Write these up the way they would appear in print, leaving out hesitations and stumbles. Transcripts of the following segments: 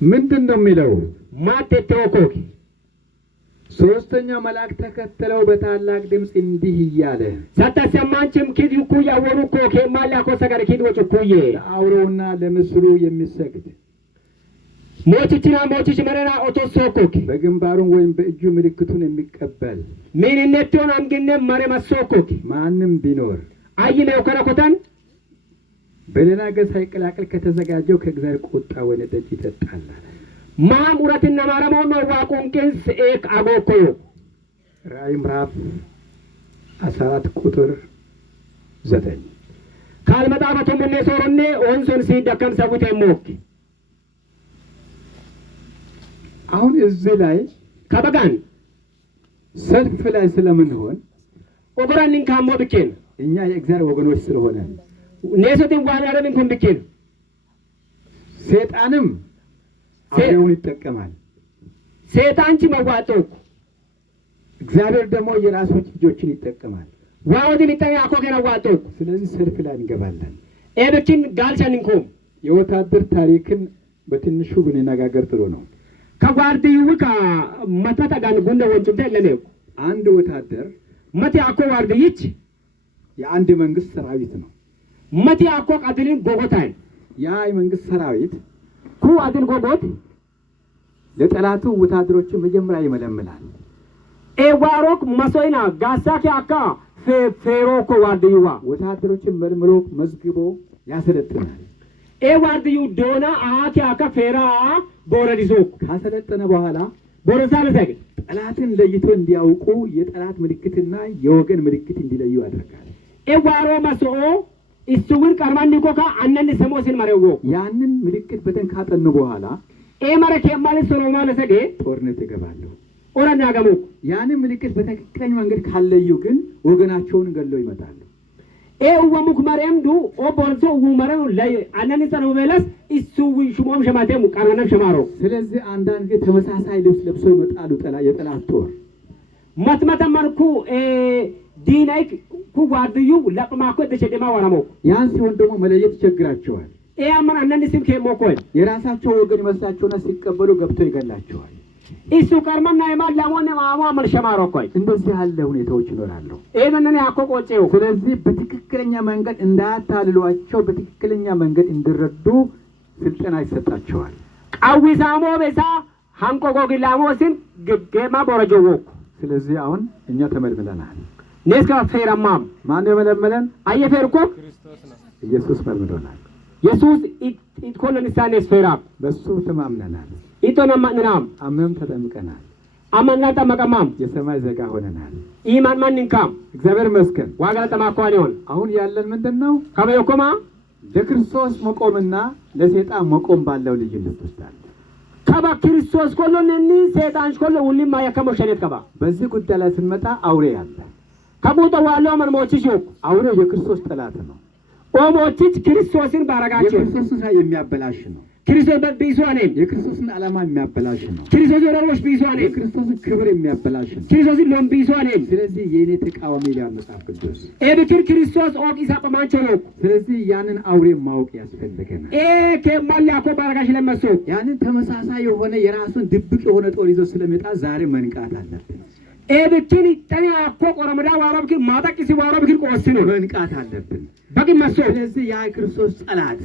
ምንድነው የሚለው? ማቴቴዎኮክ ሶስተኛው መልአክ ተከተለው በታላቅ ድምፅ እንዲህ እያለ ሳታሰማንችም ኪድኩ ያወሩኮ ከማላኮ ሰገር ኪድወጭ ኩዬ ለአውሬውና ለምስሉ የሚሰግድ ሞችችና ሞችች መረና ኦቶሶኮክ በግንባሩን ወይም በእጁ ምልክቱን የሚቀበል ምንነቱን አንግነ መረ መስኮክ ማንም ቢኖር አይነ ወከረኮተን በሌላ ገር ሳይቀላቀል ከተዘጋጀው ከእግዚአብሔር ቁጣ ወይን ጠጅ ይጠጣል። ማሙረትና ማረሞን ዋቁንቅንስ ኤክ አጎኮዮ ራእይ ምዕራፍ 14 ቁጥር 9 ካልመጣፈቱ ምን ሶሮኔ ወንሶን ሲደከም ሰውቴ ሞክ አሁን እዚህ ላይ ከበጋን ሰልፍ ላይ ስለምንሆን ኦጎራንን ካሞ ብኬን እኛ የእግዚአብሔር ወገኖች ስለሆነ ነሰትን ዋናረን እንኳን ብኬን ሰይጣንም አውሬውን ይጠቀማል። ሰይጣንቺ መዋጦክ እግዚአብሔር ደግሞ የራሱ ልጆችን ይጠቀማል። ዋውድን ይጠያ አኮከና ዋጦክ ስለዚህ ሰልፍ ላይ እንገባለን። ኤብኪን ጋልቻንንኮም የወታደር ታሪክን በትንሹ ብንነጋገር ጥሩ ነው። ከጓርዲውካ መተታ ጋን ጉንደ ወንጭምተ ለኔ አንድ ወታደር መቴ አኮ ዋርዲይች የአንድ መንግስት ሰራዊት ነው። መቴ አኮ ቀድልን ጎጎታይ ያ የመንግስት ሰራዊት ኩ አድን ጎጎት ለጠላቱ ወታደሮችን መጀመሪያ ይመለምላል። ኤዋሮክ መሶይና ጋሳኪ አካ ፌሮኮ ዋርዲዩዋ ወታደሮችን መልምሎ መዝግቦ ያሰለጥናል። ኤዋርዲዩ ዶና አኪ አካ ፌራ ቦረዲዞ ካሰለጠነ በኋላ ቦረሳለሰግ ጠላትን ለይቶ እንዲያውቁ የጠላት ምልክትና የወገን ምልክት እንዲለዩ ያደርጋል። ኤዋሮ መስኦ ኢሱውን ቀርማን ንኮካ አነን ሰሞስን ማረው ያንን ምልክት በደን ካጠኑ በኋላ ኤማረከ ማለት ሶሎማ ለሰገ ጦርነት ይገባሉ። ኦራና ያገሙ ያንን ምልክት በትክክለኛ መንገድ ካለዩ ግን ወገናቸውን ገለው ይመጣሉ። ኤውወሙክ ማርያምዱ ኦቦልሶ ውመረው ላይ አነን ሰነው በለስ ኢሱውን ሽሞም ሸማቴሙ ቀርማን ሸማሮ ስለዚህ አንዳንድ ተመሳሳይ ልብስ ለብሰው ይመጣሉ። የጠላት ጦር መትመተመርኩ ዲናይክ ኩዋድዩ ለቅማኮ ተሸደማ ወራሞ ያን ሲሆን ደግሞ መለየት ይቸግራቸዋል። ኤያማን አነን ሲም ከሞኮል የራሳቸው ወገን መስላቸውና ሲቀበሉ ገብተው ይገላቸዋል። ኢሱ ቀርማና የማላሞነ ማማ መልሸማሮ ኮይ እንደዚህ ያለ ሁኔታዎች ይኖራሉ። ኤነነ ያቆቆጨው ስለዚህ በትክክለኛ መንገድ እንዳያታልሏቸው በትክክለኛ መንገድ እንዲረዱ ስልጠና ይሰጣቸዋል። ቃዊሳሞ ቤሳ ሃንቆ ጎግላሞስን ገማ ቦረጆዎ ስለዚህ አሁን እኛ ተመልምለናል። ነስካ ፌራማም ማን የመለመለን? አየፌርኮ ክርስቶስ ነው። ኢየሱስ መልምሎናል። ኢየሱስ ኢትኮለን ሳኔስ ፌራ በሱ ተማምነናል። ኢቶና ማንናም አመም ተጠምቀናል። አማና ተመቀማም የሰማይ ዜጋ ሆነናል። ኢማን ማንንካም እግዚአብሔር ይመስገን። ዋጋ ተማኳኒውን አሁን ያለን ምንድነው? ከበየኮማ ለክርስቶስ መቆምና ለሰይጣን መቆም ባለው ልዩነት ውስጥ አለ። ከባ ክርስቶስ ኮሎነኒ ሰይጣን ኮሎ ሁሉም ማየከሞ ሸኔት ከባ በዚህ ጉዳይ ላይ ስንመጣ አውሬ አለ። ከቦታ ዋለው መንሞችሽ አውሬው የክርስቶስ ጠላት ነው። ኦሞችች ክርስቶስን ባረጋቸው የክርስቶስን ስራ የሚያበላሽ ነው። ክርስቶስ በቢሶኔ የክርስቶስን ዓላማ የሚያበላሽ ነው። ክርስቶስ ወራሮች ቢሶኔ የክርስቶስን ክብር የሚያበላሽ ነው። ክርስቶስ ሎም ቢሶኔ ስለዚህ የኔ ተቃዋሚ ይላል መጽሐፍ ቅዱስ። ኤብክር ክርስቶስ ኦቂሳ ቆማንቾ ነው። ስለዚህ ያንን አውሬ ማወቅ ያስፈልገናል። ከማላ ኮ ባረጋሽ ለመሶ ያንን ተመሳሳይ የሆነ የራሱን ድብቅ የሆነ ጦር ይዞ ስለመጣ ዛሬ መንቃት አለብን። ኤብክር ተኛ አኮ ቆረመዳ ዋሮብክር ማጣቂሲ ዋሮብክር ቆስኖ መንቃት አለብን። በቂ መሶ ስለዚህ ያ ክርስቶስ ጠላት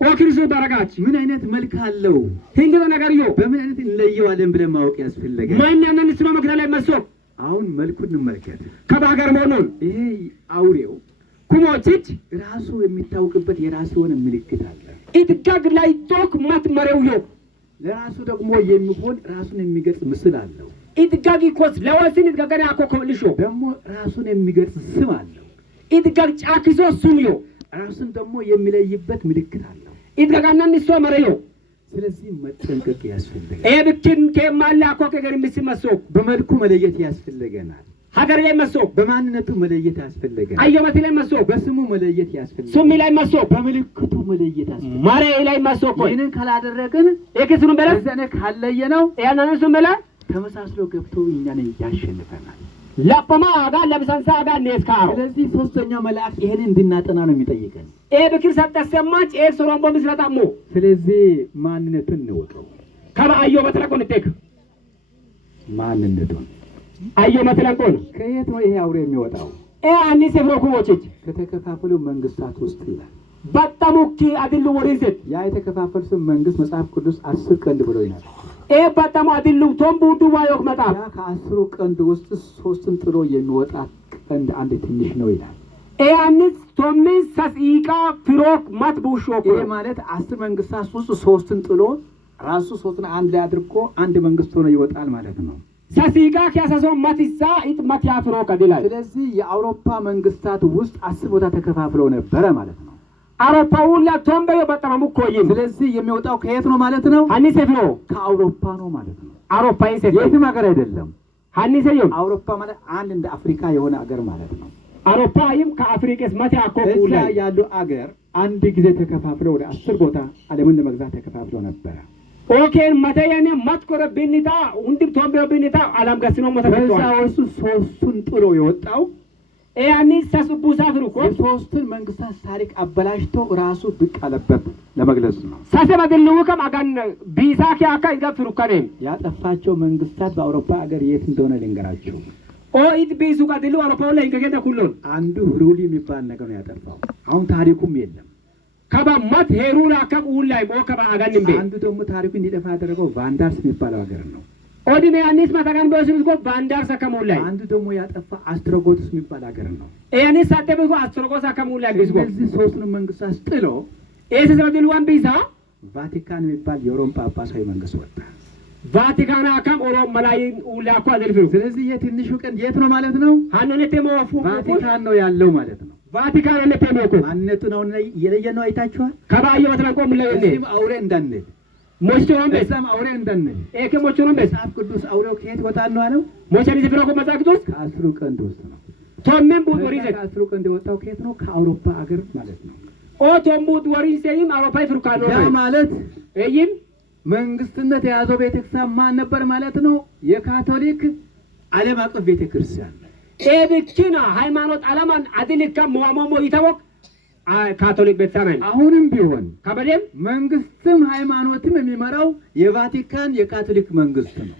ክርስቶስ ባረጋች ምን አይነት መልክ አለው? ህንገ ነገርዮ በምን አይነት እንለየዋለን ብለን ማወቅ ያስፈልጋል። ማንኛውንም ስማ መክደላ መሶ አሁን መልኩን እንመልከት። ከባገር መሆኑን ይሄ አውሬው ኩሞችት ራሱ የሚታወቅበት የራሱ የሆነ ምልክት አለ። ኢትጋግ ላይ ቶክ ማት መረውዮ ለራሱ ደግሞ የሚሆን ራሱን የሚገልጽ ምስል አለው። ኢትጋግ ኮስ ለወስን ኢትጋገና አኮኮልሾ ደግሞ ራሱን የሚገልጽ ስም አለው። ኢትጋግ ጫኪሶ ሱምዮ ራሱን ደግሞ የሚለይበት ምልክት አለው። ኢትጋጋናን ንሶ መረዮ ስለዚህ መጠንቀቅ ያስፈልጋል። ኤብክን ከማላ ኮከገር ምስመሶ በመልኩ መለየት ያስፈልገናል። ሀገር ላይ መሶ በማንነቱ መለየት ያስፈልጋል። አየመት ላይ መሶ በስሙ መለየት ያስፈልጋል። ሱሚ ላይ መሶ በምልክቱ መለየት ያስፈልጋል። ማሬ ላይ መሶ ኮይ ይሄንን ካላደረግን ኤክስኑ በላ እዛነ ካለየነው ያናን ሱም በላ ተመሳስሎ ገብቶ እኛን ያሸንፈናል። ለቆማ አጋ ለብሳንሳ አጋ ነስካው ስለዚህ ሶስተኛው መልአክ ይሄን እንድናጠና ነው የሚጠይቀን። በክር ሰጠሰማች ሶሮምቦ ምስራታሞ ስለዚህ ማንነቱን እንወቀው። ከበአዮ በተለቆን ተክ ማንነቱን አዮ መተለቆን ከየት ነው ይሄ አውሬ የሚወጣው? አኒ ሰፍሮኩ ወጪት ከተከፋፈሉ መንግስታት ውስጥ ይላል። በጣሙኪ አድሉ ወሪዘት ያ የተከፋፈሉት መንግስት መጽሐፍ ቅዱስ 10 ቀንድ ብሎ ይላል። በጣም አድሉ ቶምቡ ዱባዮክ መጣ ያ ከ10 ቀንድ ውስጥ 3ን ጥሎ የሚወጣ ቀንድ አንድ ትንሽ ነው ይላል። አንስ ቶሚን ሳሲቃ ፍሮክ ማትቡሾክ ይሄ ማለት 10 መንግስታት ውስጥ 3ን ጥሎ ራሱ 3ን አንድ ላይ አድርጎ አንድ መንግስት ሆኖ ይወጣል ማለት ነው። ሳሲቃ ከያሰሶ ማቲሳ ኢጥማት ያፍሮክ አድላል። ስለዚህ የአውሮፓ መንግስታት ውስጥ 10 ቦታ ተከፋፍለው ነበረ ማለት ነው። አውሮፓውን ለቶምበዮ በጣም ሙኮይም ስለዚህ የሚወጣው ከየት ነው ማለት ነው? አንሰፍሮ ከአውሮፓ ነው ማለት ነው። አውሮፓ ይሰፍ የትም ሀገር አይደለም። አንሰየም አውሮፓ ማለት አንድ እንደ አፍሪካ የሆነ ሀገር ማለት ነው። አውሮፓይም ከአፍሪካስ መቴ አኮኩ ላይ ያሉ ሀገር አንድ ጊዜ ተከፋፍለው ወደ 10 ቦታ ዓለምን ለመግዛት ተከፋፍለው ነበረ። ኦኬን መተያኔ ማትኮረ ቢኒታ ሁንድም ቶምበዮ ቢኒታ አላም ጋስኖ መተከቷል። ከዛውስ 3ን ጥሎ የወጣው ያኒ ሳሱቡሳ ፍሩኮ የሶስቱን መንግስታት ታሪክ አበላሽቶ ራሱ ብቅ አለበት ለመግለጽ ነው። ሳሰባደልው ከም አጋን ቢሳኪ አካ ይገፍሩከኔ ያጠፋቸው መንግስታት በአውሮፓ ሀገር የት እንደሆነ ልንገራችሁ። ኢት ቢሱ ቀድሉ አውሮፓ ላይ ከገደ ሁሉን አንዱ ሩሊ የሚባል ነገር ነው ያጠፋው። አሁን ታሪኩም የለም። ከበማት ሄሩላ ከቁል ላይ ሞከባ አጋንምቤ አንዱ ደግሞ ታሪኩ እንዲጠፋ ያደረገው ቫንዳርስ የሚባለው ሀገር ነው። ኦዲሜ ያኒስ ማታጋን በስልኮ ቫንዳርስ ከሞላይ አንዱ ደግሞ ያጠፋ አስትሮጎትስ የሚባል ሀገር ነው። ያኒስ ሳደበው አስትሮጎስ ከሞላይ ቢስኮ እዚህ 3ቱን መንግስታት ጥሎ ኤሰሰበደሉ ዋን ቢሳ ቫቲካን የሚባል የሮም ጳጳሳዊ መንግስት ወጣ። ቫቲካን አካም ኦሮም መላይን ኡላኮ አደልፍሩ። ስለዚህ የትንሹ ቀን የት ነው ማለት ነው? ሃነነቴ መዋፉ ቫቲካን ነው ያለው ማለት ነው። ቫቲካን ነቴ መኮ ማንነቱ ነው የለየ ነው። አይታችኋል። ከባየ በተላቆ ምለየለ እዚህም አውሬ እንዳንል ሞስቶን በዛም አውሬ እንዳንል ሞስቶን መጽሐፍ ቅዱስ አውሬው ከየት ወጣ ነው አለው? ሞቸኒ ዝፍራኮ መጽሐፍ ቅዱስ ከ10 ቀንድ ውስጥ ነው። ቶሜን ቡት ወሪዘ ከ10 ቀንድ የወጣው ከየት ነው? ከአውሮፓ ሀገር ማለት ነው። ቶምቡት ወሪዘይም አውሮፓ ይፍሩካኖ ያ ማለት እይም መንግስትነት የያዘው ቤተክርስቲያን ማን ነበር ማለት ነው? የካቶሊክ ዓለም አቀፍ ቤተክርስቲያን ብቻና ሃይማኖት ዓለማን አድልካ መዋሞሞ ይታወቅ ካቶሊክ ቤተክርስቲያን። አሁንም ቢሆን ከበደም መንግስትም ሃይማኖትም የሚመራው የቫቲካን የካቶሊክ መንግስት ነው።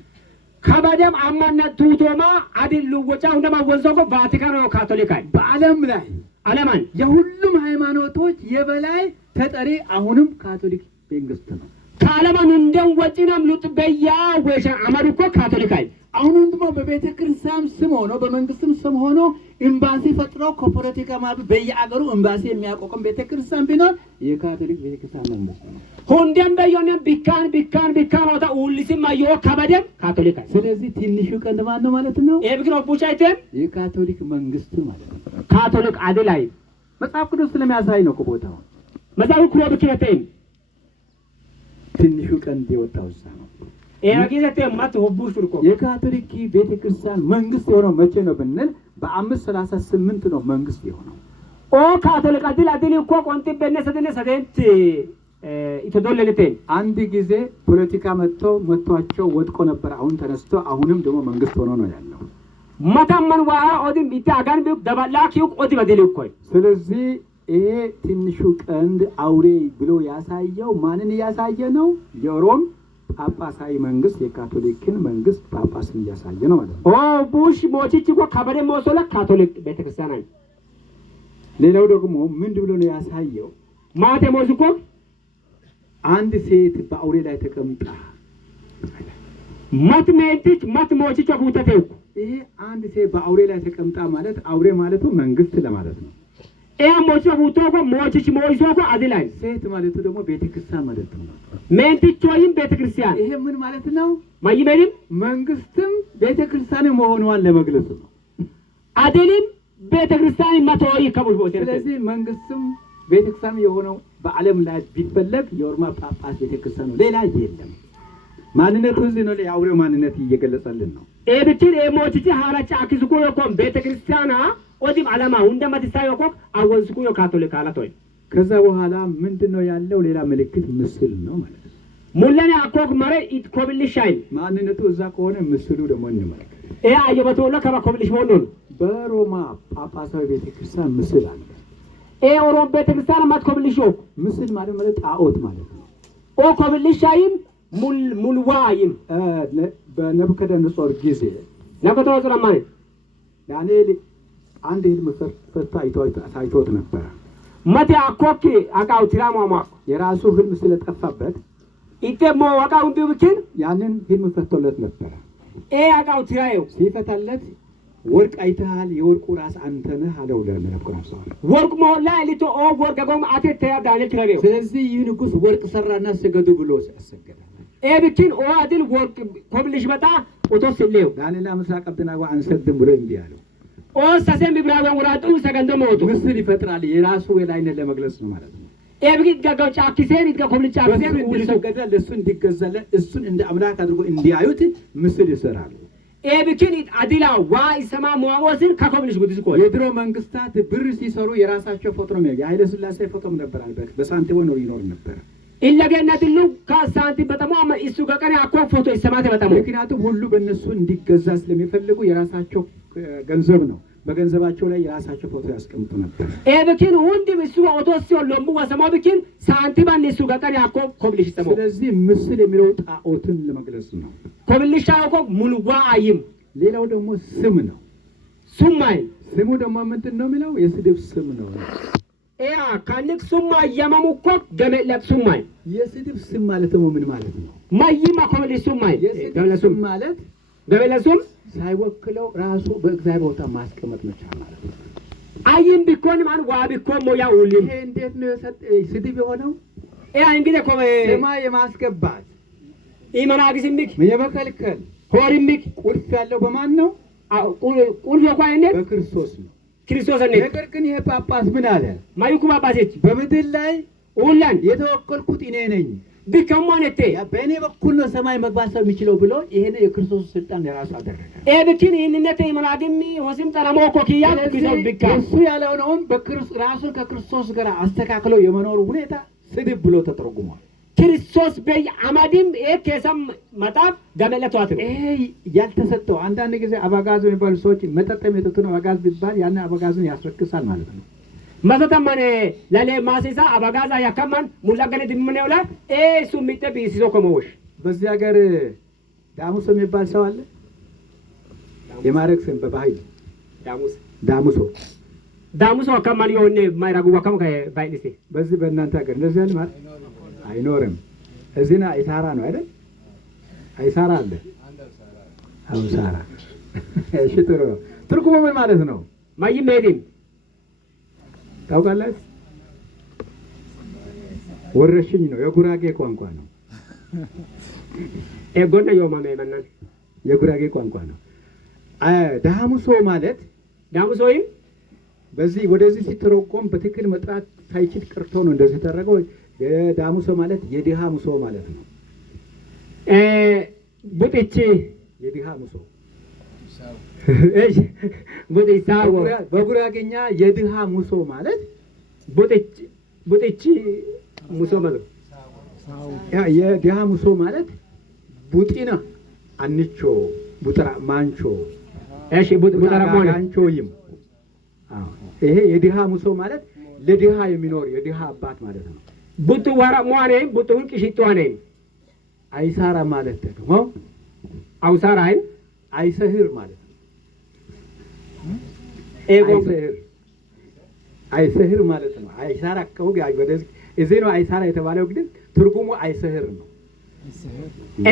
ከበደም አማነት ቱቶማ አድሉ ወጫው እንደማወንዘው ቫቲካን ነው ካቶሊክ አይ በዓለም ላይ ዓለማን የሁሉም ሃይማኖቶች የበላይ ተጠሪ አሁንም ካቶሊክ መንግስት ነው። ከዓለማን እንደም ወጪናም ሉጥ በያ ወሸ አማዱኮ ካቶሊክ አይ አሁንም ደግሞ በቤተ ክርስቲያን ስም ሆኖ በመንግስትም ስም ሆኖ ኤምባሲ ፈጥረው ከፖለቲካ ማብ በየአገሩ ኤምባሲ የሚያቆም ቤተ ክርስቲያን ቢኖር የካቶሊክ ቤተ ክርስቲያን መንግስት ነው። ሁንደም በየሆነ ቢካን ወጣ ኡልሲም አዮ ከበደም ካቶሊክ አይ። ስለዚህ ትንሹ ቀንድ ማን ነው ማለት ነው? ኤብግሮ ቡቻይተም የካቶሊክ መንግስት ማለት ነው። ካቶሊክ አድላይ መጽሐፍ ቅዱስ ስለሚያሳይ ነው ቦታው። መጽሐፍ ቅዱስ ብክነተም ትንሹ ቀንድ የወጣው እዛ ነው። ያጊዘተ ማት ሆቡሽ ፍርቆ የካቶሊክ ቤተክርስቲያን መንግስት የሆነው መቼ ነው ብንል በ538 ነው መንግስት የሆነው። ካቶሊክ አድል እኮ ቆንጤ በነሰደነ ሰደንት ኢተዶለለተ አንድ ጊዜ ፖለቲካ መጥቷቸው ወድቆ ነበር። አሁን ተነስቶ አሁንም ደግሞ መንግስት ሆኖ ነው ያለው። ማታመን ዋ ኦዲም ቢታ አጋን ቢው ደባላኪው ኦዲ በደል እኮ። ስለዚህ ይሄ ትንሹ ቀንድ አውሬ ብሎ ያሳየው ማንን ያሳየ ነው? የሮም ጳጳሳዊ መንግስት የካቶሊክን መንግስት ጳጳስን እያሳየ ነው ማለት ነው። ቡሽ ሞቺቺ እኮ ከበደ ሞሶላ ካቶሊክ ቤተክርስቲያን አይ። ሌላው ደግሞ ምንድን ብሎ ነው ያሳየው? ማቴ ሞዝኮ አንድ ሴት በአውሬ ላይ ተቀምጣ ማትሜንቲች ማትሞቺቾ ፉተቴው። ይሄ አንድ ሴት በአውሬ ላይ ተቀምጣ ማለት አውሬ ማለቱ መንግስት ለማለት ነው። ሞቾ ፉቶኮ ሞቺች ሞይሶኮ አድላይ ሴት ማለቱ ደግሞ ቤተክርስቲያን ማለት ነው። ሜንቲቾይም ቤተክርስቲያን። ይሄ ምን ማለት ነው? ማይመሪም መንግስትም ቤተክርስቲያን መሆኗን ለመግለጽ ነው። አድልም ቤተክርስቲያን ማቶይ ከቡሽ ቦቴ። ስለዚህ መንግስትም ቤተክርስቲያን የሆነው በዓለም ላይ ቢፈለግ የሮማ ጳጳስ ቤተክርስቲያን ነው፣ ሌላ የለም። ማንነቱ እዚህ ነው። የአውሬው ማንነት እየገለጸልን ነው። ብቻ ሞቺቺ ሃራቻ አኪስኮ የኮም ቤተክርስቲያና ኦዲም ዓለማ እንደማትሳይ እኮ አወንስኩ የካቶሊክ አላቶይ። ከዛ በኋላ ምንድነው ያለው? ሌላ ምልክት ምስል ነው ማለት ነው። ሙለኔ አኮክ ማረ ኢት ኮብልሻይ ማንነቱ እዛ ከሆነ ምስሉ ደግሞ እንመልከት። አየበቶላ ከኮብልሽ ሆኖ በሮማ ጳጳሳዊ ቤተክርስቲያን ምስል አለ። ኦሮም ቤተክርስቲያን ማት ኮብልሾ ምስል ማለት ጣዖት ማለት ነው። ኮብልሻይም ሙልዋይም በነቡከደነጾር ጊዜ ነቡከደነጾር ማን ዳንኤል አንድ ህልም ፈታ አይቶት ነበር። መቴ አኮኪ አቃው ትራማማ የራሱ ህልም ስለጠፋበት ኢቴሞ አቃው እንዲብኪን ያንን ህልም ፈቶለት ነበር። አቃው ትራዩ ሲፈታለት ወርቅ አይተሃል፣ የወርቁ ራስ አንተ ነህ አለው ለነቡከደነጾር። ወርቅ ሞላ ሊቶ ኦ ወርቅ ጎም አቴ ዳንኤል ትራዩ። ስለዚህ ይህ ንጉስ ወርቅ ሰራና ስገዱ ብሎ አሰገደ። ብኪን ኦ አድል ወርቅ ኮብልሽ በጣ ኦቶስሌው ዳንኤልና ምስራቅ አብደናጎ አንሰግድም ብሎ እንዲህ አለው። ኦ ሰሰም ብራውያን ወራጡ ሰገንዶ ሞቱ ምስል ይፈጥራል። የራሱ የላይነት ለመግለጽ ነው ማለት ነው። ብኪን ጋጋው ጫኪሴን ይጋ ኮብልሽ ጫኪሴን እንዲሰገደ ለሱ እንዲገዛለ እሱን እንደ አምላክ አድርጎ እንዲያዩት ምስል ይሰራሉ። ብኪን አዲላ ዋይ ሰማ ሟሞስን ከኮብልሽ ጉድስ ቆይ የድሮ መንግስታት ብር ሲሰሩ የራሳቸው ፎቶ ነው። የኃይለ ሥላሴ ፎቶም ነበር አልበት በሳንቲም ነው ይኖር ነበር። ኢለገነትሉ ካሳንቲ በጣም እሱ ጋር አኮ ፎቶ ይሰማተ በጣም ምክንያቱም ሁሉ በእነሱ እንዲገዛ ስለሚፈልጉ የራሳቸው ገንዘብ ነው። በገንዘባቸው ላይ የራሳቸው ፎቶ ያስቀምጡ ነበር። ብኪን ወንድም እሱ ኦቶስ ወለሙ ወሰማው ብኪን ሳንቲባን እሱ ጋር አኮ ኮብልሽ ይሰማው። ስለዚህ ምስል የሚለው ጣዖትን ለመግለጽ ነው። ኮብልሽ አኮ ሙሉዋ አይም። ሌላው ደግሞ ስም ነው። ሱማይ ስሙ ደግሞ ምንድን ነው የሚለው? የስድብ ስም ነው። ካንክ ሱማይ የማሙ እኮ ገመለብ ሱማይ የስድብ ስም ማለት ደግሞ ምን ማለት ነው? ማይማ ኮብልሽ ሱማይ የስድብ ስም ማለት ገመለሱም ሳይወክለው ራሱ በእግዚአብሔር ቦታ ማስቀመጥ መቻል ማለት ነው። አይም ቢኮን ማን ዋ ቢኮን ሞያ ሁሉ ይሄ እንዴት ነው ስድብ የሆነው? እንግዲህ ኮ ሰማይ የማስገባት ኢማናግስምክ የመከልከል ሆሪምክ ቁልፍ ያለው በማን ነው? ቁልፍ የኳይነት በክርስቶስ ነው። ክርስቶስ ነው። ነገር ግን ይሄ ጳጳስ ምን አለ? ማይኩ ጳጳስ በምድር ላይ ሁላን የተወከልኩት እኔ ነኝ ቢከሞነቴ በእኔ በኩል ነው ሰማይ መግባት ሰው የሚችለው ብሎ ይሄን የክርስቶስ ስልጣን የራሱ አደረገ። ብኪን ይህንነቴ ኢማናግሚ ወስም ጠራሞ ኮኪያ ቢሰው ቢካ እሱ ያለውን በክርስቶስ ራሱን ከክርስቶስ ጋር አስተካክለው የመኖሩ ሁኔታ ስድብ ብሎ ተተረጉሟል። ክርስቶስ በይ አማዲም ከሰም መጣፍ ገመለቷት ይሄ ያልተሰጠው አንዳንድ ጊዜ አባጋዝ የሚባሉ ሰዎች መጠጥ የሚጠጡ ነው አባጋዝ ቢባል ያን አባጋዝን ያስረክሳል ማለት ነው። መሰተማኔ ለሌ ማሲሳ አባጋዛ ያከማን ሙላገነ ድምነውላ ሱሚጤ ቢሲሶ ከመወሽ በዚህ ሀገር ዳሙሶ የሚባል ሰው አለ። የማረክ ስም በባህል ዳሙሶ አከማን የሆነ ማይራጉ ወከም ከባይልሲ በዚህ በእናንተ ሀገር እንደዚህ ያለ ማለት አይኖርም። እዚህና አይሳራ ነው አይደል? አይሳራ አለ። አይሳራ እሺ፣ ጥሩ ነው። ትርጉሙ ምን ማለት ነው? ማይም ሄድን ታውቃለህ? ወረሽኝ ነው። የጉራጌ ቋንቋ ነው። ጎና የማማ የማናን የጉራጌ ቋንቋ ነው። ዳሙሶ ማለት ዳሙሶይ በዚህ ወደዚህ ሲተረጎም በትክክል መጥራት ሳይችል ቀርቶ ነው እንደዚህ ተደረገው። የዳሙሶ ማለት የድሃ ሙሶ ማለት ነው። ቡጥቺ የድሃ ሙሶ እሺ፣ ቡጥሳው በጉራጌኛ የድሃ ሙሶ ማለት ቡጥቺ ሙሶ ማለት የድሃ ሙሶ ማለት ቡጢና አንቾ ቡጥራ ማንቾ እሺ፣ ቡጥራ ማንቾይም ይሄ የድሃ ሙሶ ማለት ለድሃ የሚኖር የድሃ አባት ማለት ነው። ቡጥ ወራ ሟኔ ቡጡን ቅሽቷኔ አይሳራ ማለት ደግሞ አውሳራ አይሰህር ማለት ነው። አይሰህር ማለት ነው። አይሳራ ከወግ አይወደስ እዚህ ነው አይሳራ የተባለው ግን ትርጉሙ አይሰህር ነው።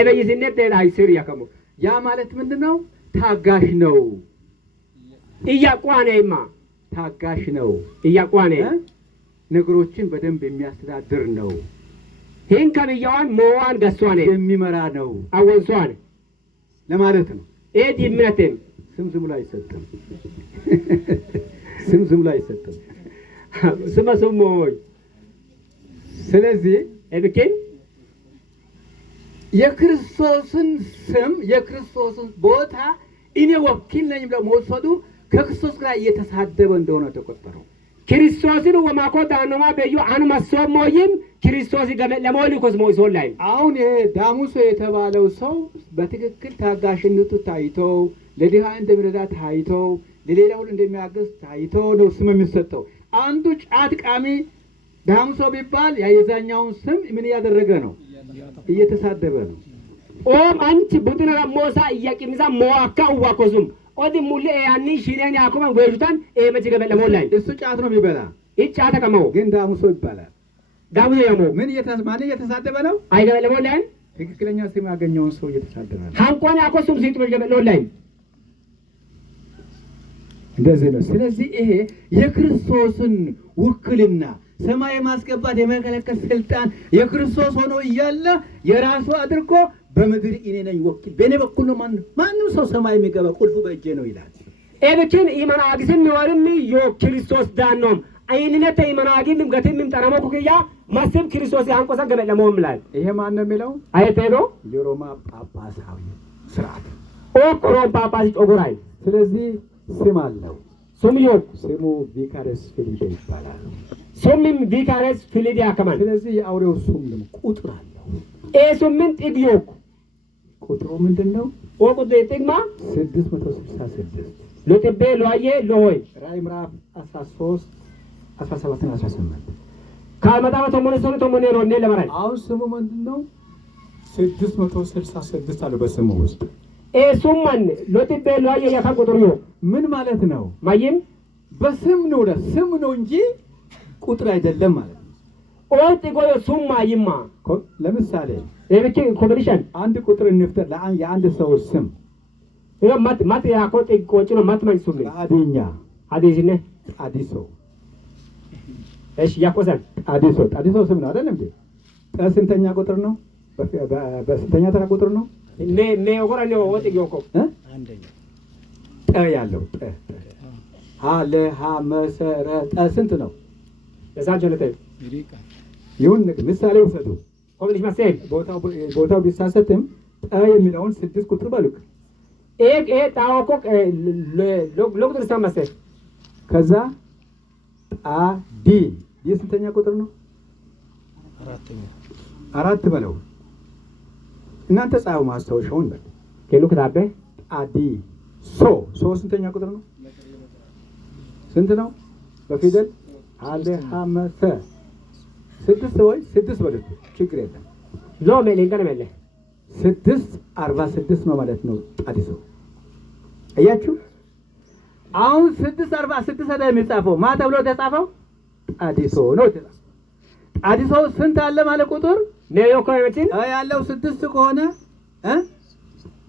በይዝነት አይሰህር ያከሙ ያ ማለት ምንድነው? ታጋሽ ነው። እያቋኔማ ታጋሽ ነው። እያቋኔ ነገሮችን በደንብ የሚያስተዳድር ነው። ይህን ከብያዋን ሞዋን ገሷኔ የሚመራ ነው አወንሷን ለማለት ነው። ይምነቴም ስም ዝም ብሎ አይሰጥም። ስም ዝም ብሎ አይሰጥም። ስመ ስሞይ ስለዚህ እብኪን የክርስቶስን ስም የክርስቶስን ቦታ እኔ ወኪል ነኝ ብለው መውሰዱ ከክርስቶስ ጋር እየተሳደበ እንደሆነ ተቆጠረው። ክርስቶስን ወማኮ ዳኖማ በዩ አንማሶሞይም ክርስቶስ ለሞሊኮስ ሞይሶላይ አሁን ይሄ ዳሙሶ የተባለው ሰው በትክክል ታጋሽነቱ ታይቶ ለድሃ እንደሚረዳ ታይቶ ለሌላው እንደሚያገዝ ታይቶ ነው ስም የሚሰጠው። አንዱ ጫት ቃሚ ዳሙሶ ቢባል የዛኛውን ስም ምን ያደረገ ነው? እየተሳደበ ነው። ኦም አንቺ ቡድን ሞሳ እያቂምዛ ሞአካ ዋኮዙም ኦዲ ሙሌ ያኒ ሽኔን ያኩመ ወይሩታን ኤመጅ ገበለ ሞላይ እሱ ጫት ነው የሚበላ ጫት ከመው ግን ዳሙሶ ይባላል። ዳሙሶ ያሞ ምን እየተሳደበ ነው? አይገበለ ሞላይ ትክክለኛ ስም ያገኘውን ሰው እየተሳደበ ነው። ሃንቆን ያኮሱም ሲጥሩ ገበለ ሞላይ እንደዚህ ነው። ስለዚህ ይሄ የክርስቶስን ውክልና ሰማይ ማስገባት የመከለከል ስልጣን የክርስቶስ ሆኖ እያለ የራሱ አድርጎ በምድር እኔ ነኝ ወኪል በእኔ በኩል ነው ማንም ሰው ሰማይ የሚገባ ቁልፉ በእጄ ነው ይላል። ኤብችን ኢማናግስም ይወርም ዮ ክርስቶስ ዳኖም አይንነተ ኢማናጊም ገተም ጠራሞ ኩያ ማሰብ ክርስቶስ ያንቆሳ ገበለ ሞምላል ይሄ ማን ነው የሚለው? አይተዶ የሮማ ጳጳሳዊ ስርዓት ሮም ጳጳስ ኦጎራይ። ስለዚህ ስም አለው። ስሙ ቪካረስ ፊሊዴ ይባላል። ሶምም ቪካረስ ፊሊዴ ያከማል። ስለዚህ የአውሬው ስም ቁጥር አለው። ሶምን ጥግዮክ ቁጥሩ ምንድነው? ቁጥሩ ጥግማ 666 ለጥቤ ለዋየ ለሆይ ራዕይ ምዕራፍ 13 17 እና 18 ካልመጣው ተሞነ ነው እንደ ለማራይ አሁን ስሙ ምንድነው? 666 አለው በስሙ ውስጥ ሱማን ለጥቤ ለዋየ ያካ ቁጥሩ ምን ማለት ነው? ማይም በስም ነው ስም ነው እንጂ ቁጥር አይደለም ማለት ነው። ኦጥ ጎዮ ሱማ ይማ ለምሳሌ ኤብቺ ኮምቢኔሽን አንድ ቁጥር እንፍጠር የአንድ ሰው ስም ማት ያኮጥ ቆጭ ነው ማት ማይሱም አዲኛ አዲዝነ አዲሶ እሺ ያቆሰን አዲሶ ስም ነው አይደል እንዴ? ስንተኛ ቁጥር ነው? በስንተኛ ተራ ቁጥር ነው? ኦጎራ ነው ወጥ ይጎኮ አንደኛ ጠ ያለው ጠ አለ ሀ መሰረተ ስንት ነው? እዛ ጀነተ ይሁን ምሳሌ ውሰዱ። ኮምቢኔሽን ማሰል ቦታው ቢሳሰትም ጠ የሚለውን 6 ቁጥር በሉክ ታውቆ ሎቁጥር ሰማሰል ከዛ ዲ የስንተኛ ቁጥር ነው? አራት በለው እናንተ ጻፉ ማስታወሻውን በል ከሉ ከታበ አዲ ሶ ስንተኛ ቁጥር ነው? ስንት ነው? በፊደል አለ ሐመሰ 6 ወይ 6 በሉት ችግር የለም። ሎ ሜሌን ቀን መለ 646 ነው ማለት ነው። ጣዲሶ አያችሁ አሁን 646 ላይ የሚጻፈው ማ ተብሎ ተጻፈው? ጣዲሶ ነው ተጻፈው። ጣዲሶ ስንት አለ ማለት ቁጥር ነው ኮሚቴን ያለው 6 ከሆነ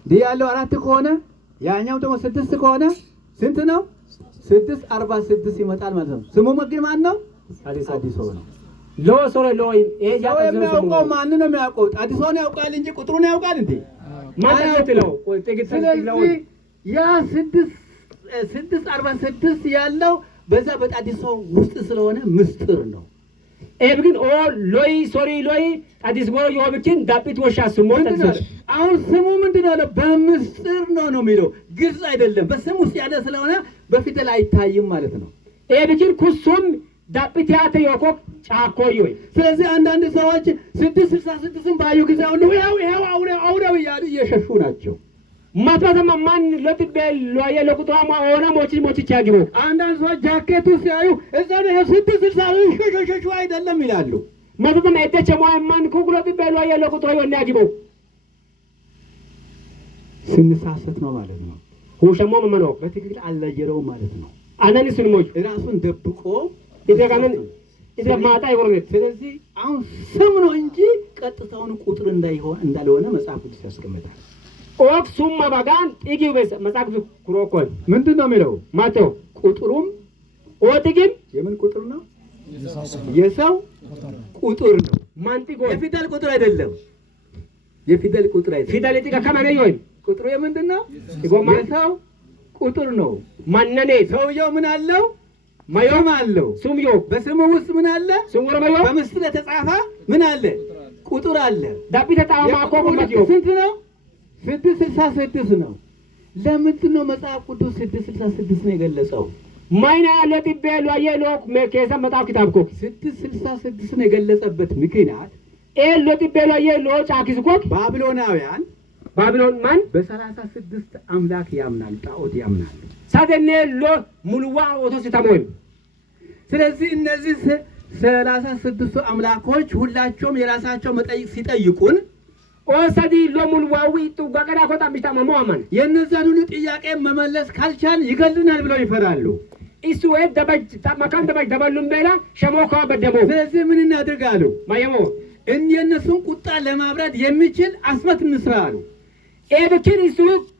ዲ ያለው 4 ከሆነ ያኛው ደግሞ 6 ከሆነ ስንት ነው? 646 ይመጣል ማለት ነው። ስሙ ግን ማን ነው? ጣዲሶ ነው። ሎ ሶሬ ሎ የሚያውቀው ማን ነው የሚያውቀው? ጣዲሶን ያውቃል እንጂ ቁጥሩን ያውቃል እንዴ? ማን ነው? ስለዚህ ያ 646 ያለው በዛ በጣዲሶ ውስጥ ስለሆነ ምስጢር ነው። ግን ሎይ ሶሪ ሎይ ጣዲስ ጎሮ ይወብችን ዳጲት ወሻ ስሙ አሁን ስሙ ምንድነው አለ? በምስጢር ነው የሚለው ግልጽ አይደለም። በስሙ ውስጥ ያለ ስለሆነ በፊደል አይታይም ማለት ነው። ግን ኩሱም ዳጲት ያተ ይወኮ ጫኮይ ወይ ስለዚህ አንዳንድ ሰዎች 666ን ባዩ ጊዜ ሁሉ ያው አውሬው እያሉ እየሸሹ ናቸው። ማጥራተማ ማን ለጥቤል ለየ ለቁጣማ ሆነ ሞች ያግቡ አንዳንድ ሰዎች ጃኬቱ ሲያዩ እዛ ነው 666 ሸሹ አይደለም ይላሉ። ማጥራተማ እደቸ ማን ኩኩሎ ጥቤል ለየ ለቁጣ ይወና ያግቡ ስንሳሰት ነው ማለት ነው። ሁሸሞ መመኖ በትክክል አልለየረው ማለት ነው። አናኒ ስንሞች ራሱን ደብቆ ይደጋመን ማታ ይወርነት። ስለዚህ አሁን ስም ነው እንጂ ቀጥታውን ቁጥር እንዳልሆነ መጽሐፍ ቅዱስ ያስቀምጣል። ሱማ ባጋን ጥጊው መጽሐፍ ኩሮኮል ምንድን ነው የሚለው? ማቴው ቁጥሩም ጥጊም የምን ቁጥር ነው? የሰው ቁጥር ነው። ማንቲጎ የፊደል ቁጥር አይደለም። የፊደል ቁጥር አይደለም። ፊደል ጥጋ ከማን ነው? ቁጥሩ የምንድን ነው? የሰው ቁጥር ነው። ማንነኔ ሰውየው ምን አለው? ማዮም አለው። ሱምዮ በስሙ ውስጥ ምን አለ? ሱምሮ ማዮ በምስጢር የተጻፈ ምን አለ? ቁጥር አለ። ዳቢተ ታማ ኮኮ ማቲዮ ስንት ነው? 666 ነው። ለምንድን ነው መጽሐፍ ቅዱስ 666 ነው የገለጸው? ማይና ያለ ጥቤል ያየሎ ከሰ መጣው ኪታብኮ 666 ነው የገለጸበት ምክንያት ለጥቤል ያየሎ ጫኪስኮ ባቢሎናውያን ባቢሎን ማን በ36 አምላክ ያምናል፣ ጣዖት ያምናል። ሳደኔ ሎ ሙሉዋ ኦቶ ሲታሞይ ስለዚህ እነዚህ 36ቱ አምላኮች ሁላቸውም የራሳቸው መጠይቅ ሲጠይቁን ኦሰዲ ሎሙል ዋዊ ጡጋቀዳ ኮታ ቢታማ ሙአማን የነዛን ሁሉ ጥያቄ መመለስ ካልቻል ይገሉናል ብለው ይፈራሉ። ኢሱ ደበጅ ተማካን ደበጅ ደበሉም በላ ሸሞካ በደሞ ስለዚህ ምን እናድርጋሉ? ማየሞ የእነሱን ቁጣ ለማብረድ የሚችል አስመት እንስራ አሉ። ኤብኪን ኢሱ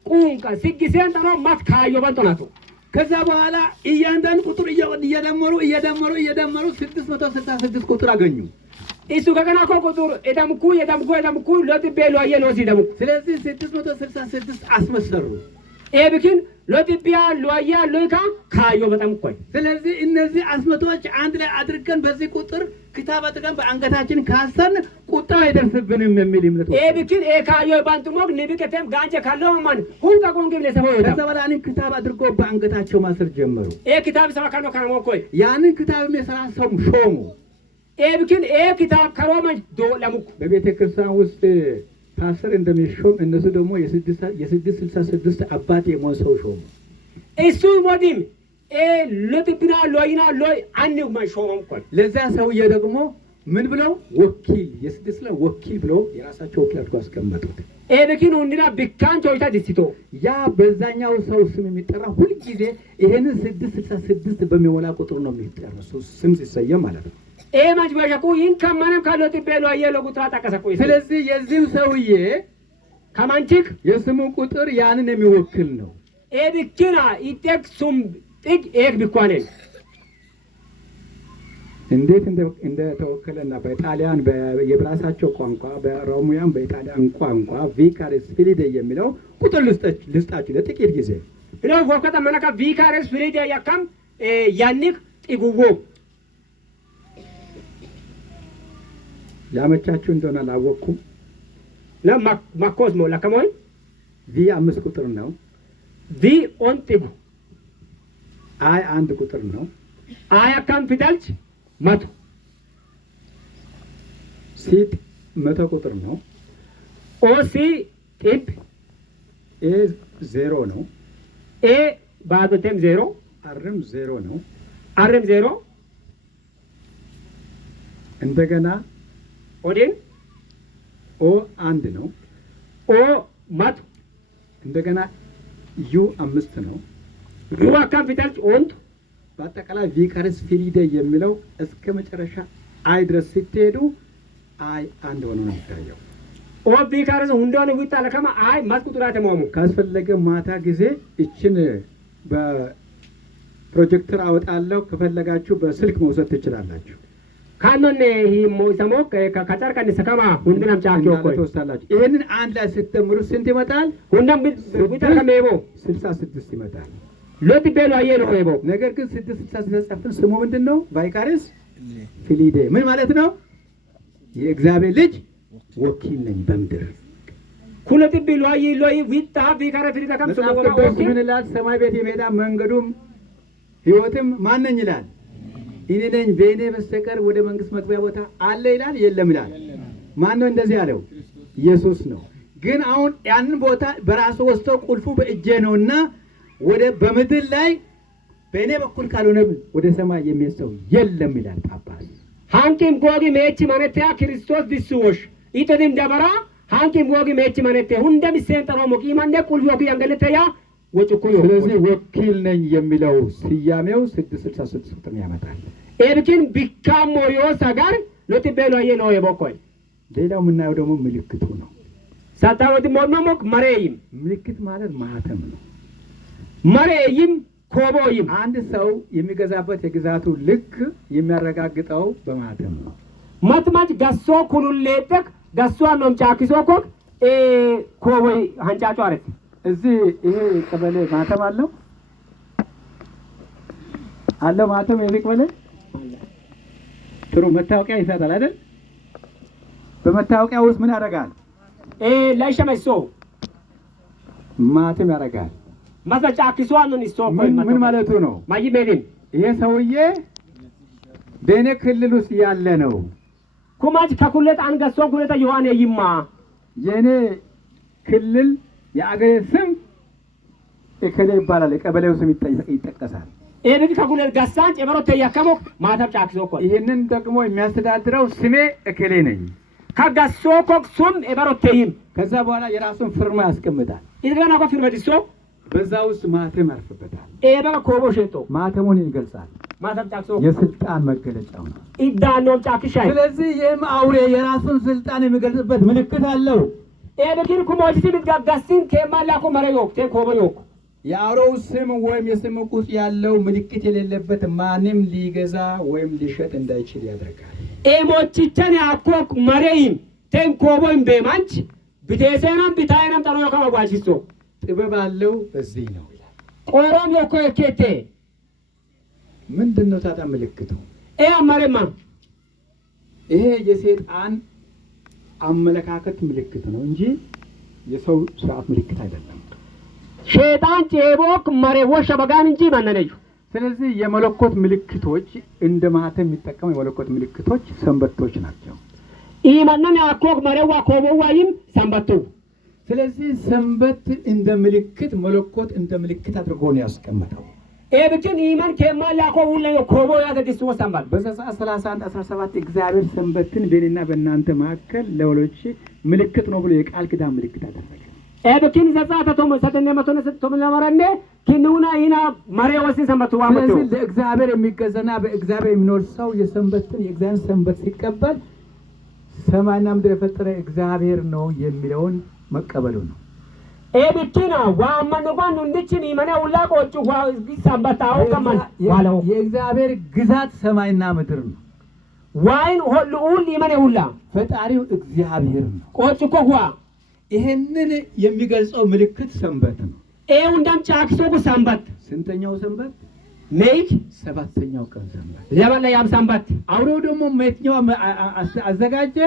ቁንቃ ሲጊሴን ተሮ ማትካዮ በንቶናቱ ከዛ በኋላ እያንዳንዱ ቁጥር እየደመሩ 666 ቁጥር አገኙ። ኢሱ ከገና ቁጥር ኤዳምኩ ለጥቤሎ አየነው ሲደሙ ስለዚህ 666 አስመሰሩ። ኤብኪን ለጥቢያ ለያ ለካ ካዮ በጣም ቆይ። ስለዚህ እነዚህ አስመቶች አንድ ላይ አድርገን በዚህ ቁጥር ክታብ አድርገን በአንገታችን ካሰን ቁጣ አይደርስብንም የሚል እምነት ኤብኪን ካዮ ባንቱሞግ ንብከተም ጋንጀ ካለው ማን ሁንካ ቆንግም ለሰፈው ይታ ተሰባላን ክታብ አድርጎ በአንገታቸው ማሰር ጀመሩ። ክታብ ሰባ ካኖ ካኖ ቆይ ያንን ክታብ የሰራ ሰው ሾሙ። ኤብኪን ክታብ ከሮማ ዶ ለሙክ በቤተ ክርስቲያን ውስጥ ፓስተር እንደሚሾም እነሱ ደግሞ የ666 አባት የመሆን ሰው ሾሙ። እሱ ሞዲም ለጥብና ሎይና ሎይ አንዱ ማሾም ቆይ ለዛ ሰውዬ ደግሞ ምን ብለው ወኪል የስድስት ላይ ወኪል ብለው የራሳቸው ወኪል አድርገው አስቀመጡት። ኤብኪን ወንድና ቢካን ቾይታ ዲስቶ ያ በዛኛው ሰው ስም የሚጠራ ሁሉ ጊዜ ይሄንን 666 በሚሞላ ቁጥር ነው የሚጠራው ስም ሲሰየም ማለት ነው። ማጅ ባሻኩ ይንከማንም ካለው ጥቤሎ አየለው ቁጥር አጣቀሰኩ። ስለዚህ የዚህም ሰውዬ ከማንቺክ የስሙ ቁጥር ያንን የሚወክል ነው። ኤብኪና ኢጤክ ሱም ጥግ ቢኳኔ እንዴት እንደተወከለና በጣሊያን የብራሳቸው ቋንቋ በሮሙያን በኢጣሊያን ቋንቋ ቪካሬስ ፊሊዴ የሚለው ቁጥር ልስጣችሁ ለጥቂት ጊዜ ነው ወከታ መናካ ቪካሬስ ፊሊዴ ያካም ያኒክ ጥጉጎ ያመቻችሁ እንደሆነ አላወቅኩም። ለማኮስሞ ለከሞይ ቪ 5 ቁጥር ነው። ቪ ኦን ጥጉ አይ 1 ቁጥር ነው። አይ አካም ፊደልች መቶ ሲት 100 ቁጥር ነው። ኦሲ ጢብ ኤ 0 ነው። ኤ ባዶቴም 0 አርም 0 ነው። አርም 0 እንደገና ኦዲን ኦ 1 ነው። ኦ መቶ እንደገና ዩ 5 ነው። ዩ አካም ፊደልች ኦንት በአጠቃላይ ቪካሬስ ፊሊዴ የሚለው እስከ መጨረሻ አይ ድረስ ስትሄዱ አይ 1 ሆኖ ነው የሚታየው። ኦ ቪካሬስ ሁንዶነ ዊጣ ለከማ አይ ማት ቁጥራተ ሞሙ ካስፈለገ ማታ ጊዜ እችን በፕሮጀክተር አወጣለሁ። ከፈለጋችሁ በስልክ መውሰድ ትችላላችሁ። ካኖነ ሞይሰሞ ከካጫር ካን ሰከማ ሁንደናም ጫቸው እኮ ተወስታላችሁ። ይሄንን አንድ ላይ ስትደምሩ ስንት ይመጣል? ሁንደም ቢታር ከሜቦ 66 ይመጣል። ሎት ቤሎ አየነው ሜቦ ነገር ግን 666 ስሙ ምንድነው? ቫይካሪስ ፊሊዴ ምን ማለት ነው? የእግዚአብሔር ልጅ ወኪል ነኝ በምድር ኩለት ቤሎ አየሎይ ዊጣ ቪካራ ፊሊዳ ከም ሰው ወኪል ምን ይላል? ሰማይ ቤት የሜዳ መንገዱም ህይወትም ማን ነኝ ይላል? እኔ ነኝ። በእኔ በስተቀር ወደ መንግስት መግቢያ ቦታ አለ ይላል? የለም ይላል። ማን ነው እንደዚህ ያለው? ኢየሱስ ነው። ግን አሁን ያንን ቦታ በራሱ ወስዶ ቁልፉ በእጄ ነውና ወደ በምድር ላይ በእኔ በኩል ካልሆነ ወደ ሰማይ የሚያሰው የለም ይላል ጳጳስ። ሃንኪም ጎጊ ሜቺ ማነቲያ ክርስቶስ ዲስዎሽ ኢተዲም ደበራ ሃንኪም ጎጊ ሜቺ ማነቲያ ሁንደም ሴንተሮ ሞቂ ማንደ ቁልፍ ወኪ አንገለተያ ወጭኩ ስለዚህ ወኪል ነኝ የሚለው ስያሜው 666 ቁጥር ያመጣል። ኤብኪን ቢካሞ ዮሳጋር ለጥቤሎ አየነው የቦኮይ ሌላው የምናየው ደግሞ ምልክቱ ነው። ሳታወት ሞኖሞክ መሬይም ምልክት ማለት ማህተም ነው። መሬይም ኮቦይም አንድ ሰው የሚገዛበት የግዛቱ ልክ የሚያረጋግጠው በማህተም ነው። ማትማች ጋሶ ኩሉሌተክ ጋሶ አኖም ጫኪሶኮ ኮቦይ አንጫጫ አረት እዚህ ይሄ ቀበሌ ማህተም አለው ማህተም የዚህ ቀበሌ ጥሩ መታወቂያ ይሰጣል አይደል? በመታወቂያ ውስጥ ምን ያደርጋል? ላይሸመሶ ማህተም ያደርጋል። ማዛጫ ኪሷኑን ይሶኮ ምን ማለቱ ነው? ማይቤሊን ይሄ ሰውዬ በእኔ ክልል ውስጥ ያለ ነው። ኩማጅ ከኩለት አንገሶ ኩለታ ዮሐን ይማ የኔ ክልል የአገሬ ስም እከሌ ይባላል። የቀበሌው ስም ይጠቀሳል። ኤብክ ከጉለል ጋሳን ጨበሮት ያከሞ ማተብ ጫክሶ ኮ ይሄንን ደግሞ የሚያስተዳድረው ስሜ እከሌ ነኝ ከጋሶ ኮክሱም ኤበሮቴይም ከዛ በኋላ የራሱን ፍርማ ያስቀምጣል። ኢድጋና ኮ ፊርመዲሶ በዛ ውስጥ ማተም ያርፍበታል። ኤበ ኮቦ ሸቶ ማተሙን ይገልጻል። ማተብ ጫክሶ የስልጣን መገለጫው ነው። ኢዳኖም ጫክሻይ ስለዚህ ይህም አውሬ የራሱን ስልጣን የሚገልጽበት ምልክት አለው። ኤበኪን ኩሞጂቲ ምትጋጋስን ከማላኮ መረዮክ ተኮበዮክ የአውሬው ስም ወይም የስም ቁጥ ያለው ምልክት የሌለበት ማንም ሊገዛ ወይም ሊሸጥ እንዳይችል ያደርጋል። ኤሞችቸን ያኮክ መሬይም ተንኮቦም በማንች ብቴሰናም ብታይናም ጠሮ ከማጓሽሶ ጥበብ አለው በዚህ ነው ይላል። ቆሮም yoko ekete ምንድነው ታዲያ ምልክቱ? አማረማ ይሄ የሰይጣን አመለካከት ምልክት ነው እንጂ የሰው ስርዓት ምልክት አይደለም። ሸይጣን ጨቦክ መሬዎች በጋን እንጂ ማነነዩ። ስለዚህ የመለኮት ምልክቶች እንደ ማህተም የሚጠቀሙ የመለኮት ምልክቶች ሰንበቶች ናቸው። ኢማንን ያኮክ መሬዋ ኮቦዋይም ሰንበቱ። ስለዚህ ሰንበት እንደ ምልክት መለኮት እንደ ምልክት አድርጎ ነው ያስቀመጠው። ኤብክን ኢማን ከማላኮ ሁሉ ኮቦ ያተዲስ ወሰንባል በዘጸአት 31:17 እግዚአብሔር ሰንበትን በእኔና በእናንተ መካከል ለወሎች ምልክት ነው ብሎ የቃል ኪዳን ምልክት አደረገ። ኤብክን ዘጸአት ተቶም ሰደነ መቶነ ሰቶም ለማረነ ኪኑና ኢና ማሪያውስ ሰንበቱ ዋመጡ። ስለዚህ ለእግዚአብሔር የሚገዛና በእግዚአብሔር የሚኖር ሰው የሰንበትን የእግዚአብሔር ሰንበት ሲቀበል ሰማይና ምድር የፈጠረ እግዚአብሔር ነው የሚለውን መቀበሉ ነው። ኤብክና ዋማንጓን እንድችን ይመና ሁላ ቆጭ ሰንበታው ከማን ዋለው የእግዚአብሔር ግዛት ሰማይና ምድር ነው። ዋይን ሁሉ ይመና ሁላ ፈጣሪው እግዚአብሔር ነው። ቆጭ ኮዋ ይሄንን የሚገልጸው ምልክት ሰንበት ነው። እንዳም ጫክሶ ሰንበት ስንተኛው ሰንበት? ሜክ 7ኛው ቀን ሰንበት። ለባላ ያም ሰንበት አውሬው ደግሞ መትኛው አዘጋጀ።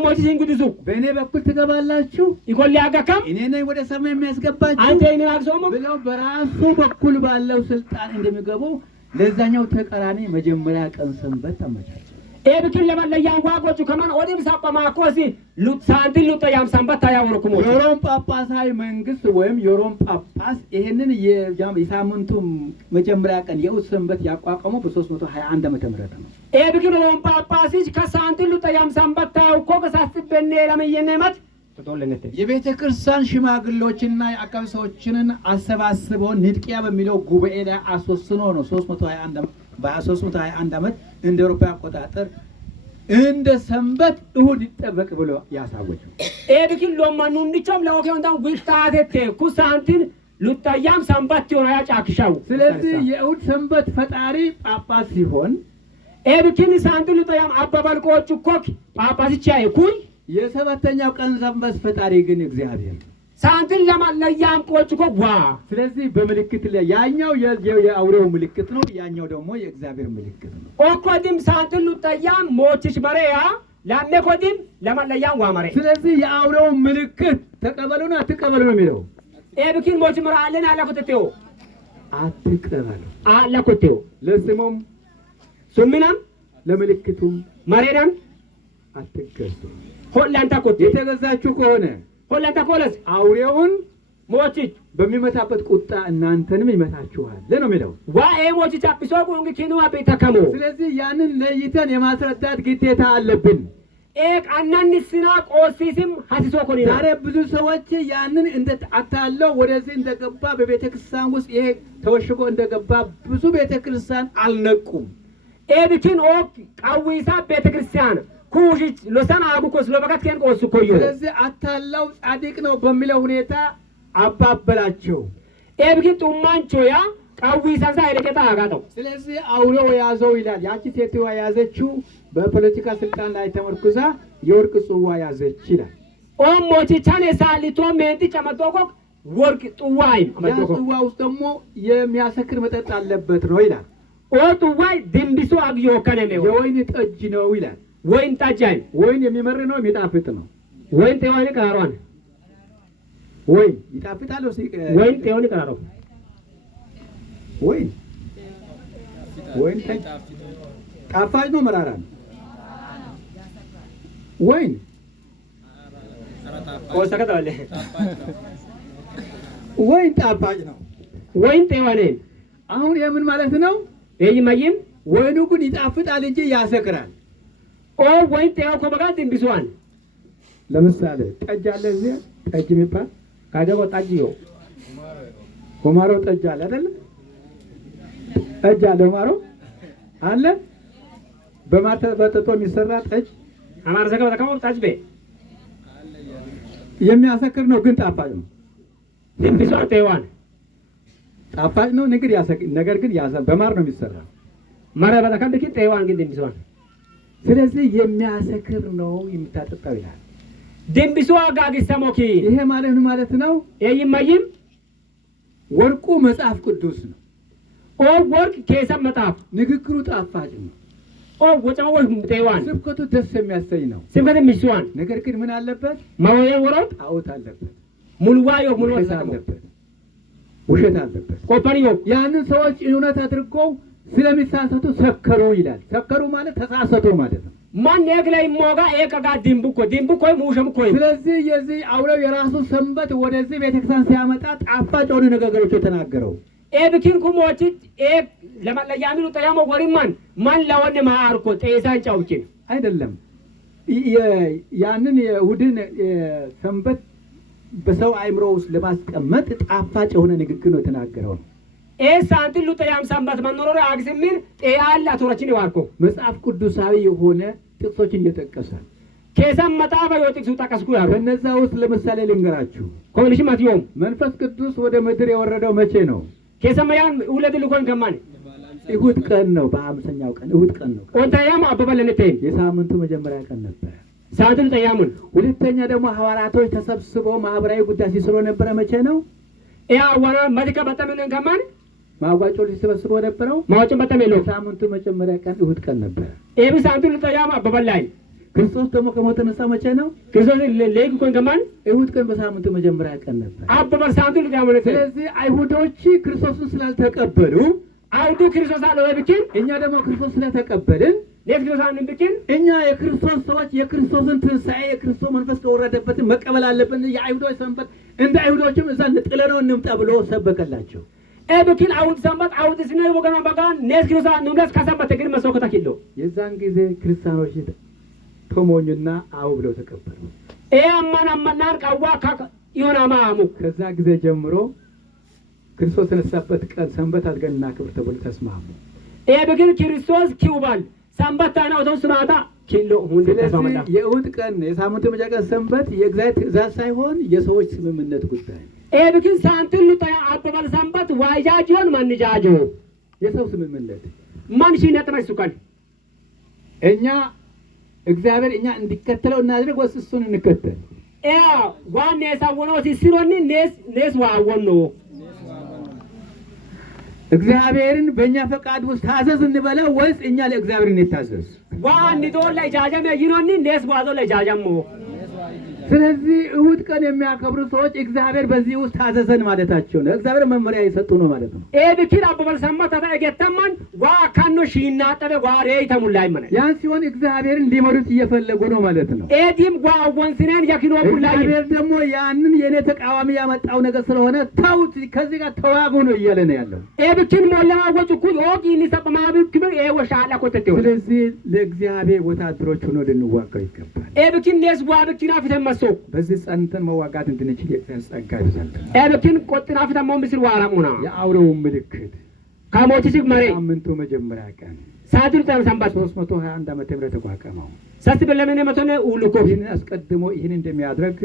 ሞቲ ሲንግዱሱ በእኔ በኩል ትገባላችሁ ይቆል ያጋካም እኔ ነኝ ወደ ሰማይ የሚያስገባችሁ አንተ እኔ አክሶሞ ብለው በራሱ በኩል ባለው ስልጣን እንደሚገቡ ለዛኛው ተቀራኒ መጀመሪያ ቀን ሰንበት ተመቻቸ። ኤብክን ለባላ ያንጓቆቹ ከማን ኦዲም ሳጳማኮሲ ሉትሳንት ሉት ያም ሰንበት ያወርኩሞ የሮም ጳጳሳዊ መንግስት ወይም የሮም ጳጳስ ይሄንን የሳምንቱ መጀመሪያ ቀን የእሑድ ሰንበት ያቋቋመው በ321 ዓመተ ምህረት ነው። ኤብክን ሮም ጳጳሲች ከሳንት ሉት ያም ሰንበት ያውኮ ከሳስበኔ ለመየነመት ተቶለነተ የቤተ ክርስቲያን ሽማግሌዎችና የአካባቢ ሰዎችን አሰባስበው ኒድቂያ በሚለው ጉባኤ ላይ አስወስኖ ነው 321 ዓመት እንደ አውሮፓ አቆጣጠር እንደ ሰንበት እሁድ ይጠበቅ ብሎ ያሳወጀው። ኤብክን ሎማኑ እንዲቻም ለወከንታን ጉልታቴ ኩሳንቲን ሉታያም ሰንበት ሆነ ያጫክሻው። ስለዚህ የእሁድ ሰንበት ፈጣሪ ጳጳስ ሲሆን ኤብክን ሳንቲን ሉታያም አባባልቆቹ ኮክ ጳጳስ ይቻይ ኩይ የ7ኛው ቀን ሰንበት ፈጣሪ ግን እግዚአብሔር ሳንቲን ለማለያም ቆቹ ኮክ ዋ። ስለዚህ በምልክት ላይ ያኛው የአውሬው ምልክት ነው፣ ያኛው ደግሞ የእግዚአብሔር ምልክት ነው። ኦኮዲም ሳንቲን ሉታያም ሞችሽ መሪያ ለአሜኮዲም ለማለያም ዋ መሪ። ስለዚህ የአውሬው ምልክት ተቀበሉና አትቀበሉ ነው የሚለው። ኤብክን ሞች መራለን አላኩትቴው አትቀበሉ አላኩትቴው ለስሙም ሱሚናም ለምልክቱም መሬናም አትገዙ። ሆላንታ ኮት የተገዛችሁ ከሆነ ሆላንታ ኮለስ አውሬውን ሞች በሚመታበት ቁጣ እናንተንም ይመታችኋል ነው የሚለው። ዋኤ ሞች ቻፒሶ ቁንግ ኪኑ አቤታከሙ። ስለዚህ ያንን ለይተን የማስረዳት ግዴታ አለብን። አናንስና ቆሲስም ሀሲሶ ኮኒ ዛሬ ብዙ ሰዎች ያንን እንደ አታለው ወደዚህ እንደገባ በቤተክርስቲያን ውስጥ ይሄ ተወሽጎ እንደገባ ብዙ ቤተክርስቲያን አልነቁም። ኤብክን ኦክ ቃዊሳ ቤተክርስቲያን ኩሽች ሎሳን አጉኮስ ለበካት ከን ቆስ ኮዩ። ስለዚህ አታለው ጻድቅ ነው በሚለው ሁኔታ አባበላቸው። ኤብክን ጡማንቾያ ቃዊሳን ሳይደቀታ አጋጠው። ስለዚህ አውሬው ያዘው ይላል። ያቺ ሴትዋ ያዘችው በፖለቲካ ስልጣን ላይ ተመርኩዛ የወርቅ ጽዋ ያዘች ይላል። ኦሞቺ ቻኔ ሳሊቶ ሜንቲ ጨመቶኮ ወርቅ ጽዋይ አመቶኮ ጽዋ ውስጥ ደግሞ የሚያሰክር መጠጥ አለበት ነው ይላል። ጽዋይ ድንቢሶ አግዮ ከነሜው የወይን ጠጅ ነው ይላል። ወይን ጠጃይ ወይን የሚመር ነው የሚጣፍጥ ነው። ወይን ጤዋኒ ቀራሯን ወይን ይጣፍጣል። ወይን ጤዋኒ ቀራሯ ወይን ጠጅ ጣፋጭ ነው መራራ ነው? ወይን ወሰከታለ ወይን ጣፋጭ ነው። ወይን ጤዋኔ አሁን የምን ማለት ነው? ኤይማይም ወይኑ ግን ይጣፍጣል እንጂ ያሰክራል። ኦ ወይን ጤው ኮበጋት ቢሷን ለምሳሌ ጠጅ አለ እዚህ ጠጅ የሚባል ካገቦ ጣጅዮ ኮማሮ ጠጅ አለ አይደል? ጠጅ አለ ኮማሮ አለ። በማር ተበጥቶ የሚሰራ ጠጅ አማር ዘገባ ተካው ጣጅ በ የሚያሰክር ነው ግን ጣፋጭ ነው። ቢሷን ጤዋን ጣፋጭ ነው ነገር ግን በማር ነው የሚሰራው። ማራ በተካም ግን ጤዋን ግን ቢሷን ስለዚህ የሚያሰክር ነው የምታጠጣው ይላል። ደምቢሷ ጋግሰሞኪ ይሄ ማለት ነው። ኤይማይም ወርቁ መጽሐፍ ቅዱስ ነው። ኦ ወርቅ ከሰ መጣፍ ንግግሩ ጣፋጭ ነው። ኦ ወጫው ጤዋን ስብከቱ ደስ የሚያሰኝ ነው። ስብከት ሚስዋን ነገር ግን ምን አለበት? ማወየ ወሮት ጣዖት አለበት። ሙልዋዮ ሙልዋዮ አለበት። ውሸት አለበት። ቆፈሪዮ ያንን ሰዎች እውነት አድርገው ስለሚሳሳቱ ሰከሩ ይላል። ሰከሩ ማለት ተሳሳቱ ማለት ነው። ማን የግላይ ሞጋ ኤቀጋ ዲምቡኮ ሙሸምኮ ስለዚህ የዚህ አውለው የራሱ ሰንበት ወደዚህ ቤተክርስቲያን ሲያመጣ ጣፋጭ የሆኑ ነገሮች የተናገረው ኤብኪን ኩሞች ለማለያሚሉ ጠያሞ ወሪማን ማን ለወን ማአርኮ ጤሳን ጫውኪን አይደለም። ያንን የእሑድን ሰንበት በሰው አእምሮ ውስጥ ለማስቀመጥ ጣፋጭ የሆነ ንግግር ነው የተናገረው ነው። ሳንቲሉ ጠያም ሰንበት መኖር አግስሚን ጤያል አቶራችን ይዋርኮ መጽሐፍ ቅዱሳዊ የሆነ ጥቅሶችን እየጠቀሰ ከሰም መጣፈ የጥቅሱ ጠቀስኩ ያሩ ከነዛ ውስጥ ለምሳሌ ልንገራችሁ። ኮሚኒሽ ማቲዮም መንፈስ ቅዱስ ወደ ምድር የወረደው መቼ ነው? ከሰማያን ሁለት ልኮን ከማን እሑድ ቀን ነው። በ50ኛው ቀን እሑድ ቀን ነው። ኦንታያም አበበለነቴ የሳምንቱ መጀመሪያ ቀን ነበር። ሳንቲሉ ጠያሙን ሁለተኛ ደግሞ ሐዋርያቶች ተሰብስበው ማህበራዊ ጉዳይ ሲሰሩ ነበረ። መቼ ነው? ያ ወራ ማዲካ በተመነን ከማን ማዋጮ ሊሰበስበው ነበረው። ማዋጮ በተመለ ሳምንቱ መጀመሪያ ቀን እሑድ ቀን ነበር። ኤቢ ሳንቲሉ ጠያም አበበላይ ክርስቶስ ደግሞ ከሞት ተነሳ መቼ ነው? ክርስቶስ ለሌግ ኮን ከማን እሑድ ቀን በሳምንቱ መጀመሪያ ቀን ነበር። አበበ ሳንቲሉ ጠያሙን ስለዚህ አይሁዶች ክርስቶስን ስላልተቀበሉ አይሁዱ ክርስቶስ አለ ወብኪን እኛ ደግሞ ክርስቶስ ስለተቀበልን ለክርስቶስ አንብኪን እኛ የክርስቶስ ሰዎች የክርስቶስን ትንሣኤ የክርስቶስ መንፈስ ከወረደበት መቀበል አለብን። የአይሁዶች ሰንበት እንደ አይሁዶችም እዛ ጥለነው እንምጣ ብሎ ሰበከላቸው። ኤብኪን አውድ ሰንበት አውድ ስነ ወገና በጋን ለክርስቶስ አንምለስ ከሰንበት ግን መስዋዕት ተኪሎ የዛን ጊዜ ክርስቲያኖች ተሞኙና አው ብለው ተቀበሉ። አማናር ቃዋ ይሆናማ አሙ ከዛ ጊዜ ጀምሮ ክርስቶስ የተነሳበት ቀን ሰንበት አድርገን እናክብር ተብሎ ተስማሙ። ኤብኪን ክርስቶስ ኪውባል ሰንበት ታናው ተስማታ ኪሎ ሁንደ ተስማማ። የእሑድ ቀን የሳምንቱ መጀመሪያ ቀን ሰንበት የእግዚአብሔር ትእዛዝ ሳይሆን የሰዎች ስምምነት ጉዳይ። ኤብኪን ሳንቲሉ ጠያ አበባል ሰንበት ዋጃጆን ማንጃጆ የሰው ስምምነት ማንሺ ነጥመሱካል እኛ እግዚአብሔር እኛ እንዲከተለው እናድርግ ወይስ እሱን እንከተል? ዋን የሳወነው ሲሲሮኒ ኔስ ዋወኖ እግዚአብሔርን በእኛ ፈቃድ ውስጥ ታዘዝ እንበለው ወይስ እኛ ለእግዚአብሔር እንታዘዝ? ዋን ዶላ ጃጃም ይኖኒ ኔስ ዋዞ ለጃጃሞ ስለዚህ እሑድ ቀን የሚያከብሩ ሰዎች እግዚአብሔር በዚህ ውስጥ ታዘዘን ማለታቸው ነው። እግዚአብሔር መመሪያ የሰጡ ነው ማለት ነው። ኤብኪን አበበል ሰንበት ታገተማን ዋ ካኖ ሺና ጠበ ዋሬ ተሙላይ ማነ ያን ሲሆን እግዚአብሔርን ሊመሩት እየፈለጉ ነው ማለት ነው። ኤዲም ዋ ወንስነን ያኪኖ ቡላይ እግዚአብሔር ደግሞ ያንን የኔ ተቃዋሚ ያመጣው ነገር ስለሆነ ተውት፣ ከዚህ ጋር ተዋጉ ነው እያለ ነው ያለው። ኤብኪን ሞለማ ወጭኩ ኦቂ ሊሰጥማብ ክብር ኤወሻላ ኮተቴው ስለዚህ ለእግዚአብሔር ወታደሮች ሆኖ ልንዋጋው ይገባል። ኤብኪን ኔስ ዋብኪና ፍተመስ በዚህ ጸንተን መዋጋት እንድንችል የእግዚአብሔር ጸጋ ይብዛልን። ኤብኪን ቆጥና ፍተመው ምስል ዋራሙና የአውሬው ምልክት ካሞቲስ መሬ ሳምንቱ መጀመሪያ ቀን ሳድር ተሰንበት 321 ዓመተ ምህረት ተቋቋመው ሰስ በለምን መተነ ኡልኮ ይህን አስቀድሞ ይህን እንደሚያደርግ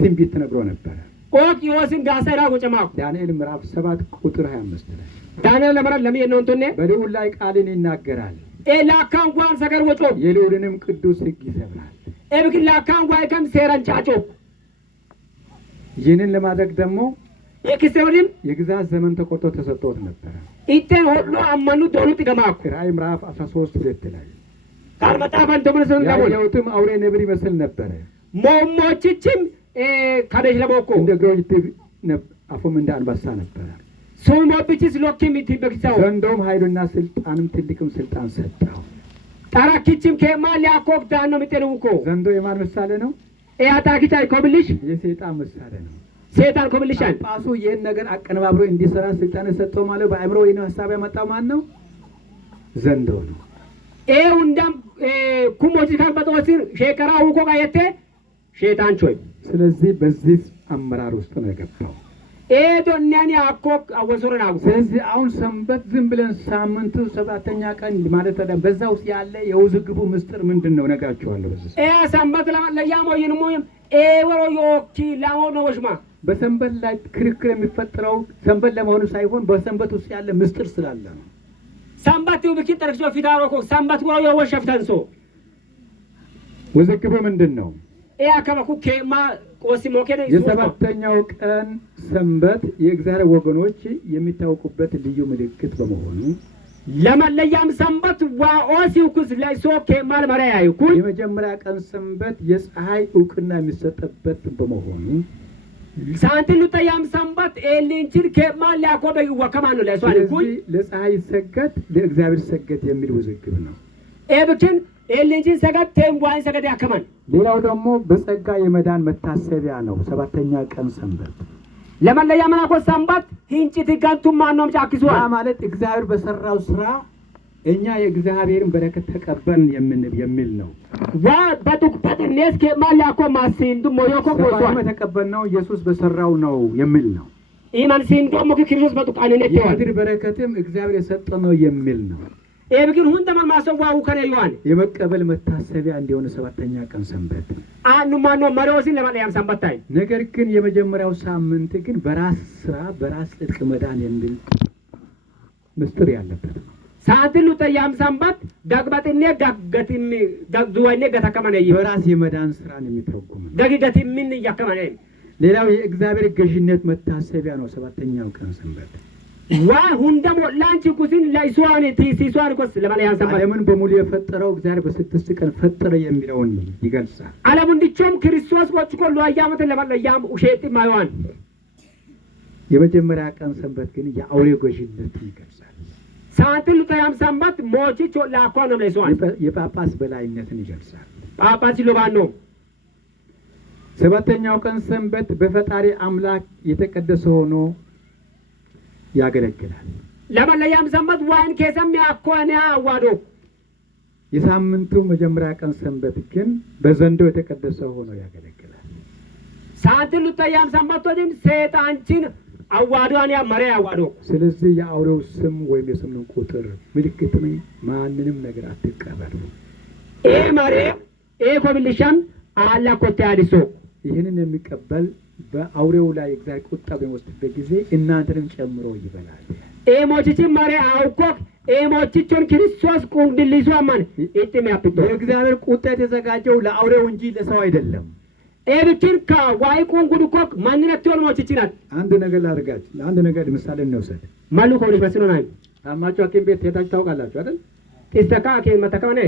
ትንቢት ተነግሮ ነበር። ኦቂዮስን ጋሰራ ጎጨማው ዳንኤል ምዕራፍ 7 ቁጥር 25 ላይ ዳንኤል ለማራ ለምን ነው እንተነ በልዑል ላይ ቃልን ይናገራል። ኤላካን ጓን ሰገር ወጮ የልዑልንም ቅዱስ ሕግ ይሰብራል። ኤብኪን ላካን ጓይ ከም ሴራን ጫጮ ይህንን ለማድረግ ደግሞ የክርስቲያንም የግዛት ዘመን ተቆርጦ ተሰጥቶት ነበር። ኢቴን ሁሉ አመኑ ዶኑት ገማኩ ራዕይ ምዕራፍ 13:2 ላይ ካልመጣፈን ተመለሰን ደግሞ ያየሁትም አውሬ ነብር ይመስል ነበር። ሞሞችችም ካደሽ ለቦኮ እንደ ግሮጅ አፉም እንደ አንበሳ ነበር። ሶሞብችስ ሎኪም ይትበክሳው ዘንዶም ኃይሉና ስልጣንም ትልቅም ስልጣን ሰጠው። ታራኪችም ከማል ያኮክ ዳን ነው ምትሉኮ ዘንዶ የማን ምሳሌ ነው? አታኪቻ ይኮብልሽ የሰይጣን ምሳሌ ነው። ሴጣን ኮብልሻን ጳጳሱ ይህን ነገር አቀነባብሮ እንዲሰራ ስልጣን ሰጠው ማለት በአእምሮ ይህን ሀሳብ ያመጣው ማን ነው? ዘንዶ ነው። ሁንዳም ኩሞች ካልበጦስር ሼከራ ውኮ ጋየቴ ሼጣን ቾይ። ስለዚህ በዚህ አመራር ውስጥ ነው የገባው። ዶኛኒ አኮ አወሶረን አጉ። ስለዚህ አሁን ሰንበት ዝም ብለን ሳምንቱ ሰባተኛ ቀን ማለት አይደለም። በዛ ውስጥ ያለ የውዝግቡ ምስጢር ምንድን ነው? ነግራችኋለሁ። በዚህ ሰንበት ለያሞ ይንሞ ወሮ ዮኪ ላሞ ነው ወሽማ በሰንበት ላይ ክርክር የሚፈጠረው ሰንበት ለመሆኑ ሳይሆን በሰንበት ውስጥ ያለ ምስጢር ስላለ ነው። ሰንበት ይብኪ ተርክሶ ፊታሮኮ ሰንበት ወሮ የወሸፍተንሶ ውዝግቡ ምንድን ነው? አከባኩ ከማ ቆሲሞ ከነ የሰባተኛው ቀን ሰንበት የእግዚአብሔር ወገኖች የሚታወቁበት ልዩ ምልክት በመሆኑ ለማለያም ሰንበት ዋኦሲውኩስ ላይሶ ከማል ማሪያ ይኩን የመጀመሪያ ቀን ሰንበት የፀሐይ ዕውቅና የሚሰጥበት በመሆኑ ሳንቲሉ ተያም ሰንበት ኤሊንቺን ከማል ያቆበ ወከማኑ ላይሶ አይኩን ለፀሐይ ሰገድ ለእግዚአብሔር ሰገድ የሚል ውዝግብ ነው። ኤብክን ኤሊንቺን ሰገድ ተምዋን ሰገድ ያከማን። ሌላው ደግሞ በጸጋ የመዳን መታሰቢያ ነው። ሰባተኛ ቀን ሰንበት ለማለያ መናኮ ሰንበት ሂንጭት ጋንቱ ማንንም ጫክሷል ማለት እግዚአብሔር በሰራው ስራ እኛ የእግዚአብሔርን በረከት ተቀበልን የሚል ነው። በቱክበት ነስ ከማል ያቆ ማሲንዱ ሞዮኮ ቆይቷል የተቀበልነው ኢየሱስ በሰራው ነው የሚል ነው። ኢማን ሲንዱ ሞክ ክርስቶስ በቱቃኔ ነው የምድር በረከትም እግዚአብሔር የሰጠው ነው የሚል ነው። ግን ሁን ተማን ማሰዋው ከነ ይዋል የመቀበል መታሰቢያ እንዲሆነ ሰባተኛ ቀን ሰንበት አኑ ማኖ ማሮሲን ለማለያም ሰንበታይ። ነገር ግን የመጀመሪያው ሳምንት ግን በራስ ስራ በራስ ጽድቅ መዳን የሚል ምስጢር ያለበት ነው። ሳትሉ ተያም ሰንበት ዳግባጥኔ ዳገትም ዳግዱዋኔ ገታከማነ በራስ የመዳን ስራን የሚተረጉም ነው። ዳግጋትም ያከማነ። ሌላው የእግዚአብሔር ገዥነት መታሰቢያ ነው ሰባተኛው ቀን ሰንበት። ሁንደሞ ላንቺ ኩሲን ላይሷን ቲሲሷን ኮስ ለማለያን ሰንበት ዓለምን በሙሉ የፈጠረው እግዚአብሔር በስድስት ቀን ፈጠረ የሚለውን ይገልጻል። ዓለሙን እንዲቾም ክርስቶስ ወጭ ኮሉ አያመተ ለማለያም ኡሼት ማይዋን የመጀመሪያ ቀን ሰንበት ግን የአውሬው ገዥነት ይገልጻል። ሳንቲሉ ተያም ሰንበት ሞቺቾ ላኳ ነው ለይሷን የጳጳስ በላይነትን ይገልጻል። ጳጳስ ይሎባን ነው። ሰባተኛው ቀን ሰንበት በፈጣሪ አምላክ የተቀደሰ ሆኖ ያገለግላል። ለማለያም ሰንበት ዋን ከሰም ያኮነ አዋዶ የሳምንቱ መጀመሪያ ቀን ሰንበት ግን በዘንዶ የተቀደሰ ሆኖ ያገለግላል። ሳንቲሉ ተያም ሰንበት ወዲም ሰይጣንችን አዋዶን ያ መሪያ አዋዶ። ስለዚህ የአውሬው ስም ወይም የስሙ ቁጥር ምልክት ማንንም ነገር አትቀበሉ። መሪ ኮብልሻን አላ ኮታዲሶ ይህንን የሚቀበል በአውሬው ላይ እግዚአብሔር ቁጣ በሚወስድበት ጊዜ እናንተንም ጨምሮ ይበላል። ሞቺቺ ማሪ አውኮክ ሞቺቾን ክርስቶስ ቁንድልይሶ አማን እጥም ያጥቶ የእግዚአብሔር ቁጣ የተዘጋጀው ለአውሬው እንጂ ለሰው አይደለም። ብቻን ከዋይ ቁንጉድኮክ ማንነቱን ሞቺቺ ናት። አንድ ነገር ላድርጋችሁ። ለአንድ ነገር ምሳሌ እንውሰድ። ማሉ ኮልሽ መስሎ ነው። ታማችሁ ሐኪም ቤት ሄዳችሁ ታውቃላችሁ አይደል? ጥስተካ ሐኪም መተከመነ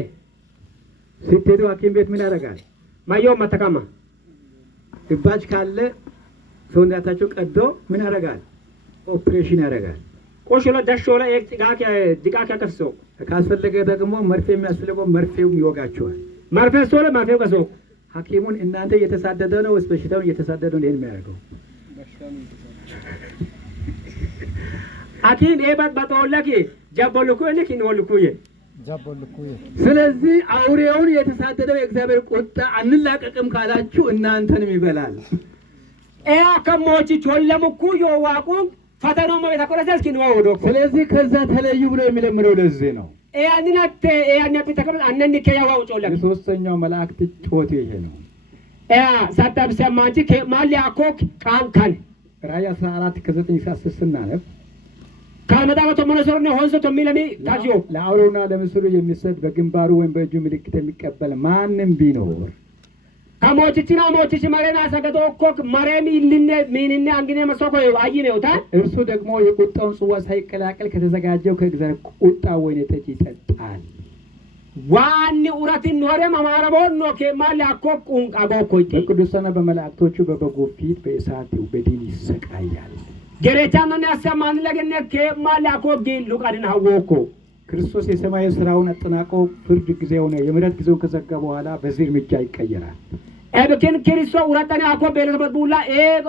ስትሄዱ ሐኪም ቤት ምን ያደርጋል? ማዮ መተከማ እባጭ ካለ ሰውነታቸው ቀዶ ምን ያደርጋል? ኦፕሬሽን ያደርጋል። ቆሾላ ዳሾላ ዲቃካ ከፍሶ ካስፈለገ ደግሞ መርፌ የሚያስፈልገው መርፌው ይወጋቸዋል። መርፌ ሶለ መርፌው ከሶ ሐኪሙን እናንተ እየተሳደደ ነው ወይስ በሽታውን እየተሳደደ ነው ይሄን የሚያደርገው? ሐኪም ኤባት ባጣውላኪ ጃቦልኩኝ ወልኩኝ ስለዚህ አውሬውን የተሳደደው የእግዚአብሔር ቁጣ አንላቀቅም ካላችሁ እናንተንም ይበላል። ከሞቺ ቾለሙኩ የዋቁ ፈተናው ነው የተቆረሰ እስኪ ነው ወዶ። ስለዚህ ከዛ ተለዩ ብሎ የሚለምነው ለዚህ ነው። ያንናት ያንያት ተከበል አነን ከያዋው ጮለ ሶስተኛው መላእክት ጮት ይሄ ነው። ሳታብ ሰማንቺ ከማሊያኮክ ቃንካን ራእይ 14 ከ9 እስከ 10 ስናነብ ካመጣው ተመነሰሩ ነው ሆንሶ ተሚለሚ ታጂዮ ለአውሬውና ለምስሉ የሚሰጥ በግንባሩ ወይም በእጁ ምልክት የሚቀበል ማንም ቢኖር ከሞቺቺና ሞቺቺ ማረና ሰገዶ ኮክ ማረሚ ይልነ ምንነ አንግነ መስኮ አይኔውታ እርሱ ደግሞ የቁጣውን ጽዋ ሳይቀላቀል ከተዘጋጀው ከእግዚአብሔር ቁጣ ወይን ጠጅ ይጠጣል። ዋን ኡራቲን ኖረ ማማረቦን ነው ከማል ያኮቁን አጎኮይቲ በቅዱሳን በመላእክቶቹ በበጎ ፊት በእሳት በዲን ይሰቃያል። ገሬታን ነው ያሰማን ለገነ ከማል ያኮግ ሉቃድን ሀወኮ ክርስቶስ የሰማይ ስራውን አጠናቆ ፍርድ ጊዜው ነው የምሕረት ጊዜው ከዘጋ በኋላ በዚህ እርምጃ ይቀየራል። ኤብኪን ክርስቶስ ወራጣኔ አኮ በለበት ቡላ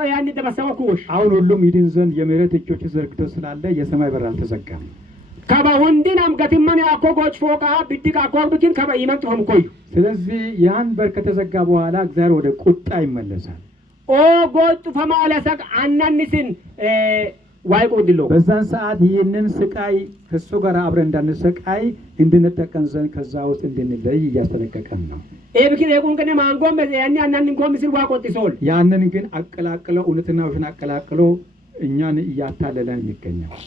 ያን ተበሰው ኩሽ አሁን ሁሉም ይድን ዘንድ የምህረት እጆች ዘርግቶ ስላለ የሰማይ በር አልተዘጋም። ከባ ወንዲናም ገትማን አኮ ጎጭ ፎቃ ቢድቅ አኮ ብኪን ከባ ይመጥቶም ኮይ ስለዚህ ያን በር ከተዘጋ በኋላ እግዚአብሔር ወደ ቁጣ ይመለሳል። ኦ ጎጥ ፈማለሰቅ አናንስን ዋይ ቆድሎ በዛን ሰዓት ይህንን ስቃይ ከሱ ጋር አብረን እንዳንሰቃይ እንድንጠቀም ዘንድ ከዛ ውስጥ እንድንለይ እያስጠነቀቀን ነው። ኤብኪን የቁንቀነ ማንጎም ያኒ አናንን ኮም ሲል ዋቆጥሶል ያንን ግን አቀላቅለው እውነትና ውሸትን አቀላቅሎ እኛን እያታለለን ይገኛል።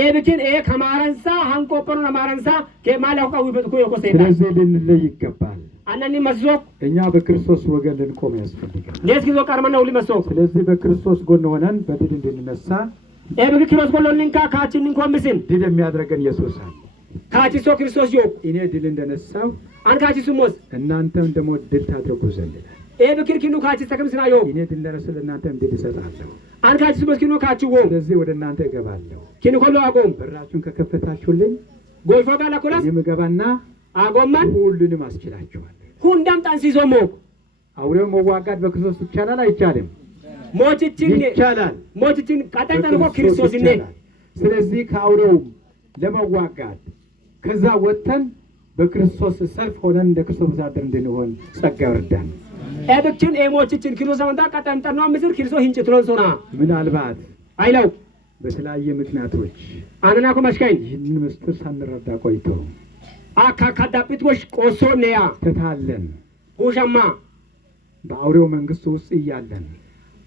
ኤብኪን ከማረንሳ ሃንቆቆሩና ማረንሳ ከማላው ቀው ይበጥኩ የቆሰይታ ስለዚህ ልንለይ ይገባል። አናኒ መስዞክ እኛ በክርስቶስ ወገን ልንቆም ያስፈልጋል። ለስኪዞ ቀርመናው ሊመስዞክ ስለዚህ በክርስቶስ ጎን ሆነን በድል እንድንነሳ ኤብኪ ክርስቶስ ጎሎልንካ ካችን ኮምስን ድል የሚያደርገን ኢየሱስ አለ። ካቺሶ ክርስቶስ ዮ እኔ ድል እንደነሳው አንካቺሱሞስ እናንተም ደግሞ ድል ታድርጉ ዘንድ ኤብኪ ኪኑ ካቺ ተከምስና ዮ እኔ ድል እንደነሳው እናንተም ድል እሰጣለሁ። አንካቺሱሞስ ኪኑ ካቺዎ ስለዚህ ወደ እናንተ እገባለሁ። ኪኑ ኮሎ አቆም በራችሁን ከከፈታችሁልኝ ጎይፎ ጋላ ኮላስ የምገባና አጎማን ሁሉንም አስችላችኋለሁ። ሁንዳም ጣንሲዞሞ አውሬው መዋጋት በክርስቶስ ይቻላል አይቻልም? ሞችችን ይቻላል። ሞችችን ቀጣጣንኮ ክርስቶስ እኔ ስለዚህ ከአውሬው ለመዋጋት ከዛ ወጥተን በክርስቶስ ሰልፍ ሆነን እንደ ክርስቶስ ወታደር እንድንሆን ጸጋ ይርዳን። ኤብኪን ሞችችን ክርስቶስ ወንዳ ቀጣንጠናው ምስል ክርስቶስ hinጭትሎን ሶና ምናልባት አይለው በተለያየ ምክንያቶች አናናኮ ማሽካኝ ይህንን ምስጢር ሳንረዳ ቆይቶ ካዳጲት ወሽ ቆሶነያ ተታለን ሁሻማ በአውሬው መንግስት ውስጥ እያለን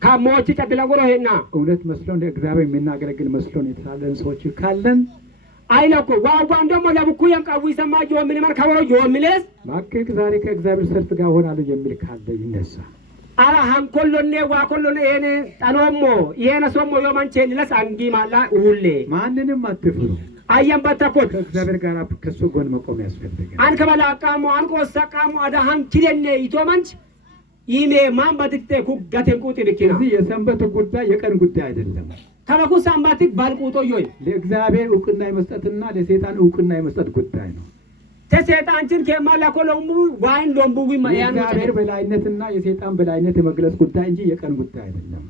ካሞች ተደላጎሮ ሄና እውነት መስሎን ለእግዚአብሔር የምናገለግል መስሎን የተሳለን ሰዎች ካለን አይለኩ ዋጓን ደግሞ ለብኩ ያንቃው ይሰማ ጆምን ማር ካወሮ ጆምለስ ማከክ ዛሬ ከእግዚአብሔር ሰልፍ ጋር ሆናለሁ የሚል ካለ ይነሳ። አራ ሃንኮሎኔ ዋኮሎኔ እኔ ጣኖሞ ይሄነ ሶሞ yomanche ለስ አንጊ ማላ ሁሌ ማንንም አትፍሩ። አየን በተኮት ከእግዚአብሔር ጋር ከሱ ጎን መቆም ያስፈልጋል። አንከ በላቃሞ አንቆ ሰቃሞ አዳሃን ኪደኔ ይቶማንች ይሜ ማን በትክተ ኩጋቴን ቁጥ ልኪና እዚህ የሰንበት ጉዳይ የቀን ጉዳይ አይደለም። ከመኩ ሳምባቲክ ባልቁጦ ዮይ ለእግዚአብሔር ዕውቅና የመስጠትና ለሰይጣን ዕውቅና የመስጠት ጉዳይ ነው። ተሰይጣንችን ከማላ ኮሎሙ ዋይን ሎምቡዊ ማያን የእግዚአብሔር በላይነትና የሰይጣን በላይነት የመግለጽ ጉዳይ እንጂ የቀን ጉዳይ አይደለም።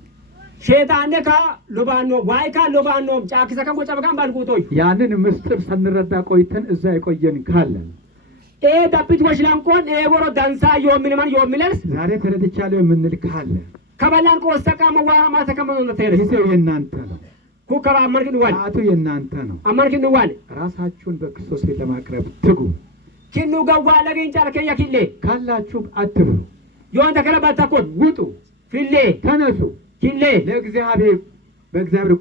ሸይጣን ካ ሎባኖ ዋይካ ሎባኖ ጫኪ ሰከን ቆጨበካን ባልቁጦይ ያንን ምስጢር ሳንረዳ ቆይተን እዛ የቆየን ካለን ዳፒት ወሽላንቆን ወሮ ዳንሳ ዮምን ማን ዮምለስ ዛሬ ተረድቻለሁ የምንል ካለ ከበላን ቆሰቃሞ ዋማ ተከመኑ ተረስ ጊዜው የእናንተ ነው። ኩከባ አማርኪን ዋል ሰዓቱ የእናንተ ነው። አማርኪን ዋል ራሳችሁን በክርስቶስ ፊት ለማቅረብ ትጉ። ኪኑ ገዋ ለገንጫ ለከያ ኪሌ ካላችሁ አትፍሩ። ዮን ተከለባታ ኮት ውጡ፣ ፊሌ ተነሱ፣ ኪሌ ለእግዚአብሔር በእግዚአብሔር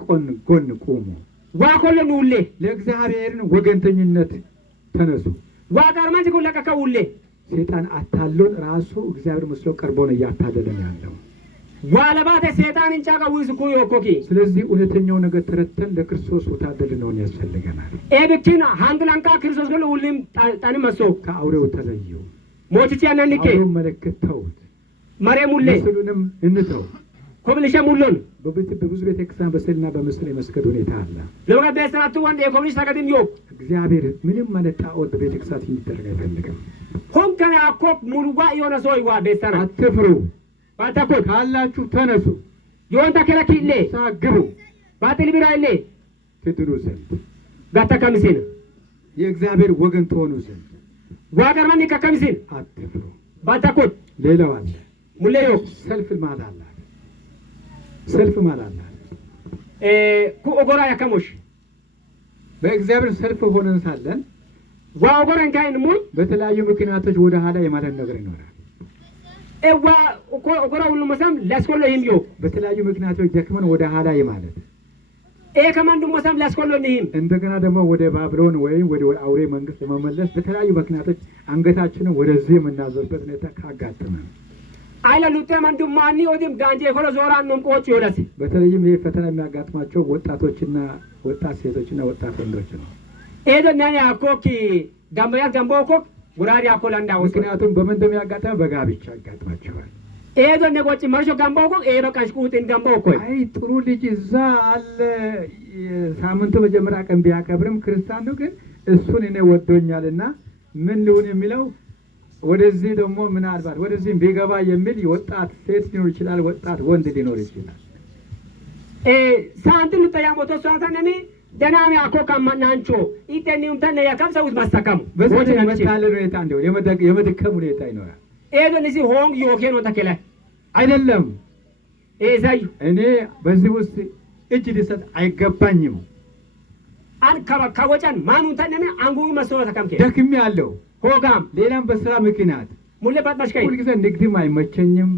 ጎን ቁሙ። ዋኮለን ውሌ ለእግዚአብሔርን ወገንተኝነት ተነሱ። ዋጋርማንት ኩለቀከ ውሌ ሰይጣን አታሎን ራሱ እግዚአብሔር መስሎ ቀርቦ ነው እያታለለን ያለው። ዋለባተ ሰይጣን እንጫ ቀውስ ኩዮ ኮኪ ስለዚህ እውነተኛው ነገር ተረተን ለክርስቶስ ወታደር ልንሆን ያስፈልገናል። ኤብኪን ሃንግላንካ ክርስቶስ ሁሉ ሁሉም ጣን መሶ ከአውሬው ተለዩ። ሞትቺ ያናንከ አውሬው መለከት ተውት፣ መሬሙሌ ምስሉንም እንተው። ኮብልሸ ሙሉን በብዙ ቤተክርስቲያን በስዕልና በምስል የመስገድ ሁኔታ አለ። ለወቀ በሰራቱ ወንድ የኮብልሽ ተቀደም ዮ እግዚአብሔር ምንም ማለት ጣዖት በቤተክርስቲያን እንዲደረግ አይፈልግም። ሆንከና አኮ ሙሉዋ የሆነ ሰው ይዋ ቤተና አትፍሩ። ባታኮት ካላችሁ ተነሱ፣ ዮንታ ከለኪሌ ሳግሩ ባትል ቢራይሌ ትድሩ ዘንድ ጋታካምሲን የእግዚአብሔር ወገን ትሆኑ ዘንድ ዋጋርማን ከከምሲን አትፍሩ። ባታኮት ሌላው አለ ሙሌዮ ሰልፍ ማለት አለ። ሰልፍ ማለት አለ ኩኦጎራ ያከሞሽ በእግዚአብሔር ሰልፍ ሆነን ሳለን ዋኦጎራን ካይን ሙይ በተለያዩ ምክንያቶች ወደ ኋላ የማለት ነገር ይኖራል። ኤዋ ኦጎራ ሁሉ መሳም ላስኮሎ ይምዮ በተለያዩ ምክንያቶች ደክመን ወደ ኋላ የማለት ከማንዱ መሳም ላስኮሎ ይም እንደገና ደግሞ ወደ ባቢሎን ወይም ወደ አውሬ መንግስት ለመመለስ በተለያዩ ምክንያቶች አንገታችንን ወደዚህ የምናዞርበት ሁኔታ ካጋጠመን አይለ ሉጤ ማንዱ ማኒ ወዲም ዳንጄ ኮሎ ዞራን ነው ቆጭ ይወለስ በተለይም ይሄ ፈተና የሚያጋጥማቸው ወጣቶችና ወጣት ሴቶችና ወጣት ወንዶች ነው። ኤደናኛ አኮኪ ጋምባያት ጋምባው ኮክ ጉራዲ አኮላንዳ ወስ ምክንያቱም በምን እንደሚያጋጥመው በጋብቻ ያጋጥማቸዋል። ኤዶነ ቆጭ ማርሾ ጋምባው ኮክ በቃሽ ቁጥን ጋምባው ኮይ አይ ጥሩ ልጅ እዛ አለ ሳምንቱ መጀመሪያ ቀን ቢያከብርም ክርስቲያን ነው፣ ግን እሱን እኔ ወዶኛልና ምን ልሁን የሚለው ወደዚህ ደግሞ ምናልባት ወደዚህም ቢገባ የሚል ወጣት ሴት ሊኖር ይችላል፣ ወጣት ወንድ ሊኖር ይችላል። ሳንቲም ተያሞቶ ሳንታነሚ ደናሚ አኮ ካማናንቾ ኢተኒውም ተነ ያካም ሰውት ማስተካሙ በዚህ መታለ ሁኔታ እንደው የመድከም ሁኔታ ይኖራል። ኤዶን እዚህ ሆንግ ዮኬ ነው ተከለ አይደለም። ኤዛዩ እኔ በዚህ ውስጥ እጅ ሊሰጥ አይገባኝም። አን ከወጫን ማኑን ተነሚ አንጉ መስሎ ተከምከ ደክሜ ያለው ሆጋም ሌላም በስራ ምክንያት ሙለባት ማሽካይ ሁልጊዜ ንግድም አይመቸኝም፣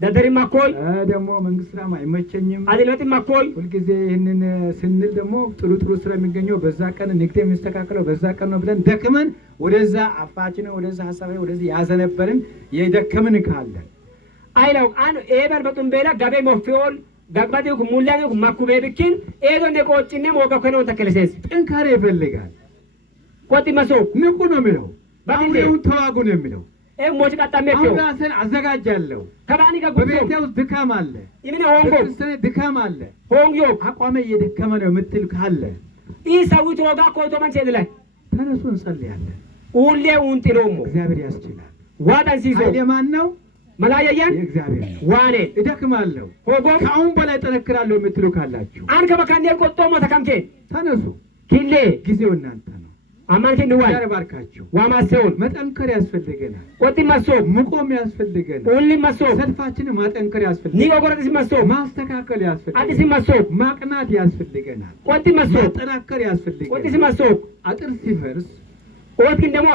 ደደሪማ ኮይ ደግሞ መንግስት ስራም አይመቸኝም። አዲሎቲማ ኮይ ሁልጊዜ ይህንን ስንል ደግሞ ጥሩ ስለሚገኘው በዛ ቀን ንግድ የሚስተካከለው በዛ ቀን ነው ብለን ደክመን ወደዛ አፋችን ወደዛ ሐሳባዊ ወደዚህ ያዘነበርን የደከምን ካለን አይለው አን ኤበር በጡምቤላ ገበ ሞፊዮል ገግባቴው ሙላኔው ማኩቤ ብኪን ኤዶን የቆጭኔ ሞቀከነው ተከለሰስ ጥንካሬ ይፈልጋል። ቆጢ መሶ ንቁ ነው የሚለው ባንዴ ተዋጉ ነው የሚለው ሞጭ ቀጣሜው ራስን አዘጋጃለሁ። ከባኒ ጋር በቤቴ ውስጥ ድካም አለ፣ ይምን ሆንጎ ድካም አለ፣ ሆንጎ አቋሜ እየደከመ ነው የምትል ካለ ይህ ሰዊት ወጋ ኮቶመን ሴድ ላይ ተነሱ እንጸልያለን። ሁሌ ውንጥሎሞ እግዚአብሔር ያስችላል። ዋዳን ሲዞ የማን ነው? መላያያን የእግዚአብሔር ነው። ዋኔ እደክማለሁ ሆጎ ከአሁን በላይ ጠነክራለሁ የምትሉ ካላችሁ አንከ በካንዴ ቆጦሞ ተከምኬ ተነሱ። ኪሌ ጊዜው እናንተ ነው። አማንከ ንዋይ ያረባርካችሁ። ዋማሰውን መጠንከር ያስፈልገናል። ቆጢ መሶ መቆም ያስፈልገናል። ሁሊ መሶ ሰልፋችንን ማጠንከር ያስፈልገናል። ኒጎ ጎረጥስ መሶ ማስተካከል ያስፈልገናል። አዲስ መሶ ማቅናት ያስፈልገናል። ቆጢ መሶ ማጠናከር ያስፈልገናል። ቆጢስ መሶ አጥር ሲፈርስ ወጥኪን ደሞ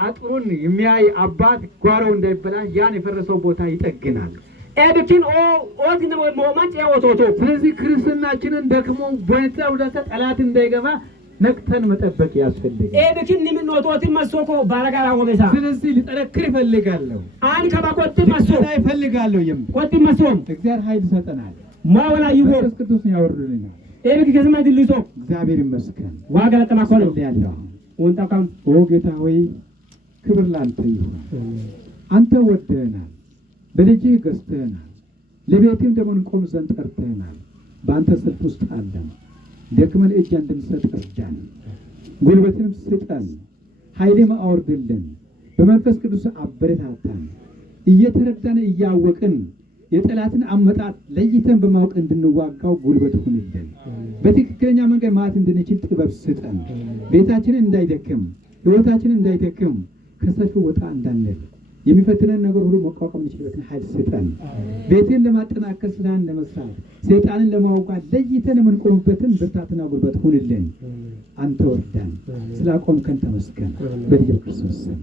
አጥሩን የሚያይ አባት ጓሮው እንዳይበላሽ ያን የፈረሰው ቦታ ይጠግናል። ኤብኪን ኦት ነው ሞማንጭ ያወቶቶ። ስለዚህ ክርስትናችንን ደክሞ ወንጣው ደተ ጠላት እንዳይገባ ነቅተን መጠበቅ ያስፈልጋል። ኤብኪን ንምኖቶት መስኮ ባረጋራ ወበሳ ስለዚህ ሊጠነክር ይፈልጋለሁ። አን ከማቆጥ መስኮ ላይ ይፈልጋለሁ። ቆጥ መስኮ እግዚአብሔር ኃይል ይሰጠናል። ማወላ ይቦ መንፈስ ቅዱስ ያወርድልናል። ኤብኪ ከሰማ ድልሶ እግዚአብሔር ይመስገን። ዋጋ ለተማኮለ ያለው ወንጣካም ጌታ ሆይ ክብር ላንተ ይሁን። አንተ ወደህናል፣ በልጅህ ገዝተህናል፣ ለቤትም ደግሞ እንቆም ዘንድ ጠርተህናል። በአንተ ሰልፍ ውስጥ አለን። ደክመን እጅ እንድንሰጥ እርዳን፣ ጉልበትንም ስጠን፣ ኃይልም አውርድልን። በመንፈስ ቅዱስ አበረታታን። እየተረዳን እያወቅን የጠላትን አመጣጥ ለይተን በማወቅ እንድንዋጋው ጉልበት ሁንልን። በትክክለኛ መንገድ ማለት እንድንችል ጥበብ ስጠን። ቤታችንን እንዳይደክም፣ ሕይወታችንን እንዳይደክም ከሰልፍ ወጣ እንዳንል የሚፈትነን ነገር ሁሉ መቋቋም እንችልበትን ኃይል ስጠን። ቤትን ለማጠናከር ስራን ለመስራት ሰይጣንን ለማውቃት ለይተን የምንቆምበትን ብርታትና ጉልበት ሁንልን። አንተ ወርዳን። ስላቆምከን ተመስገን። በኢየሱስ ክርስቶስ ስም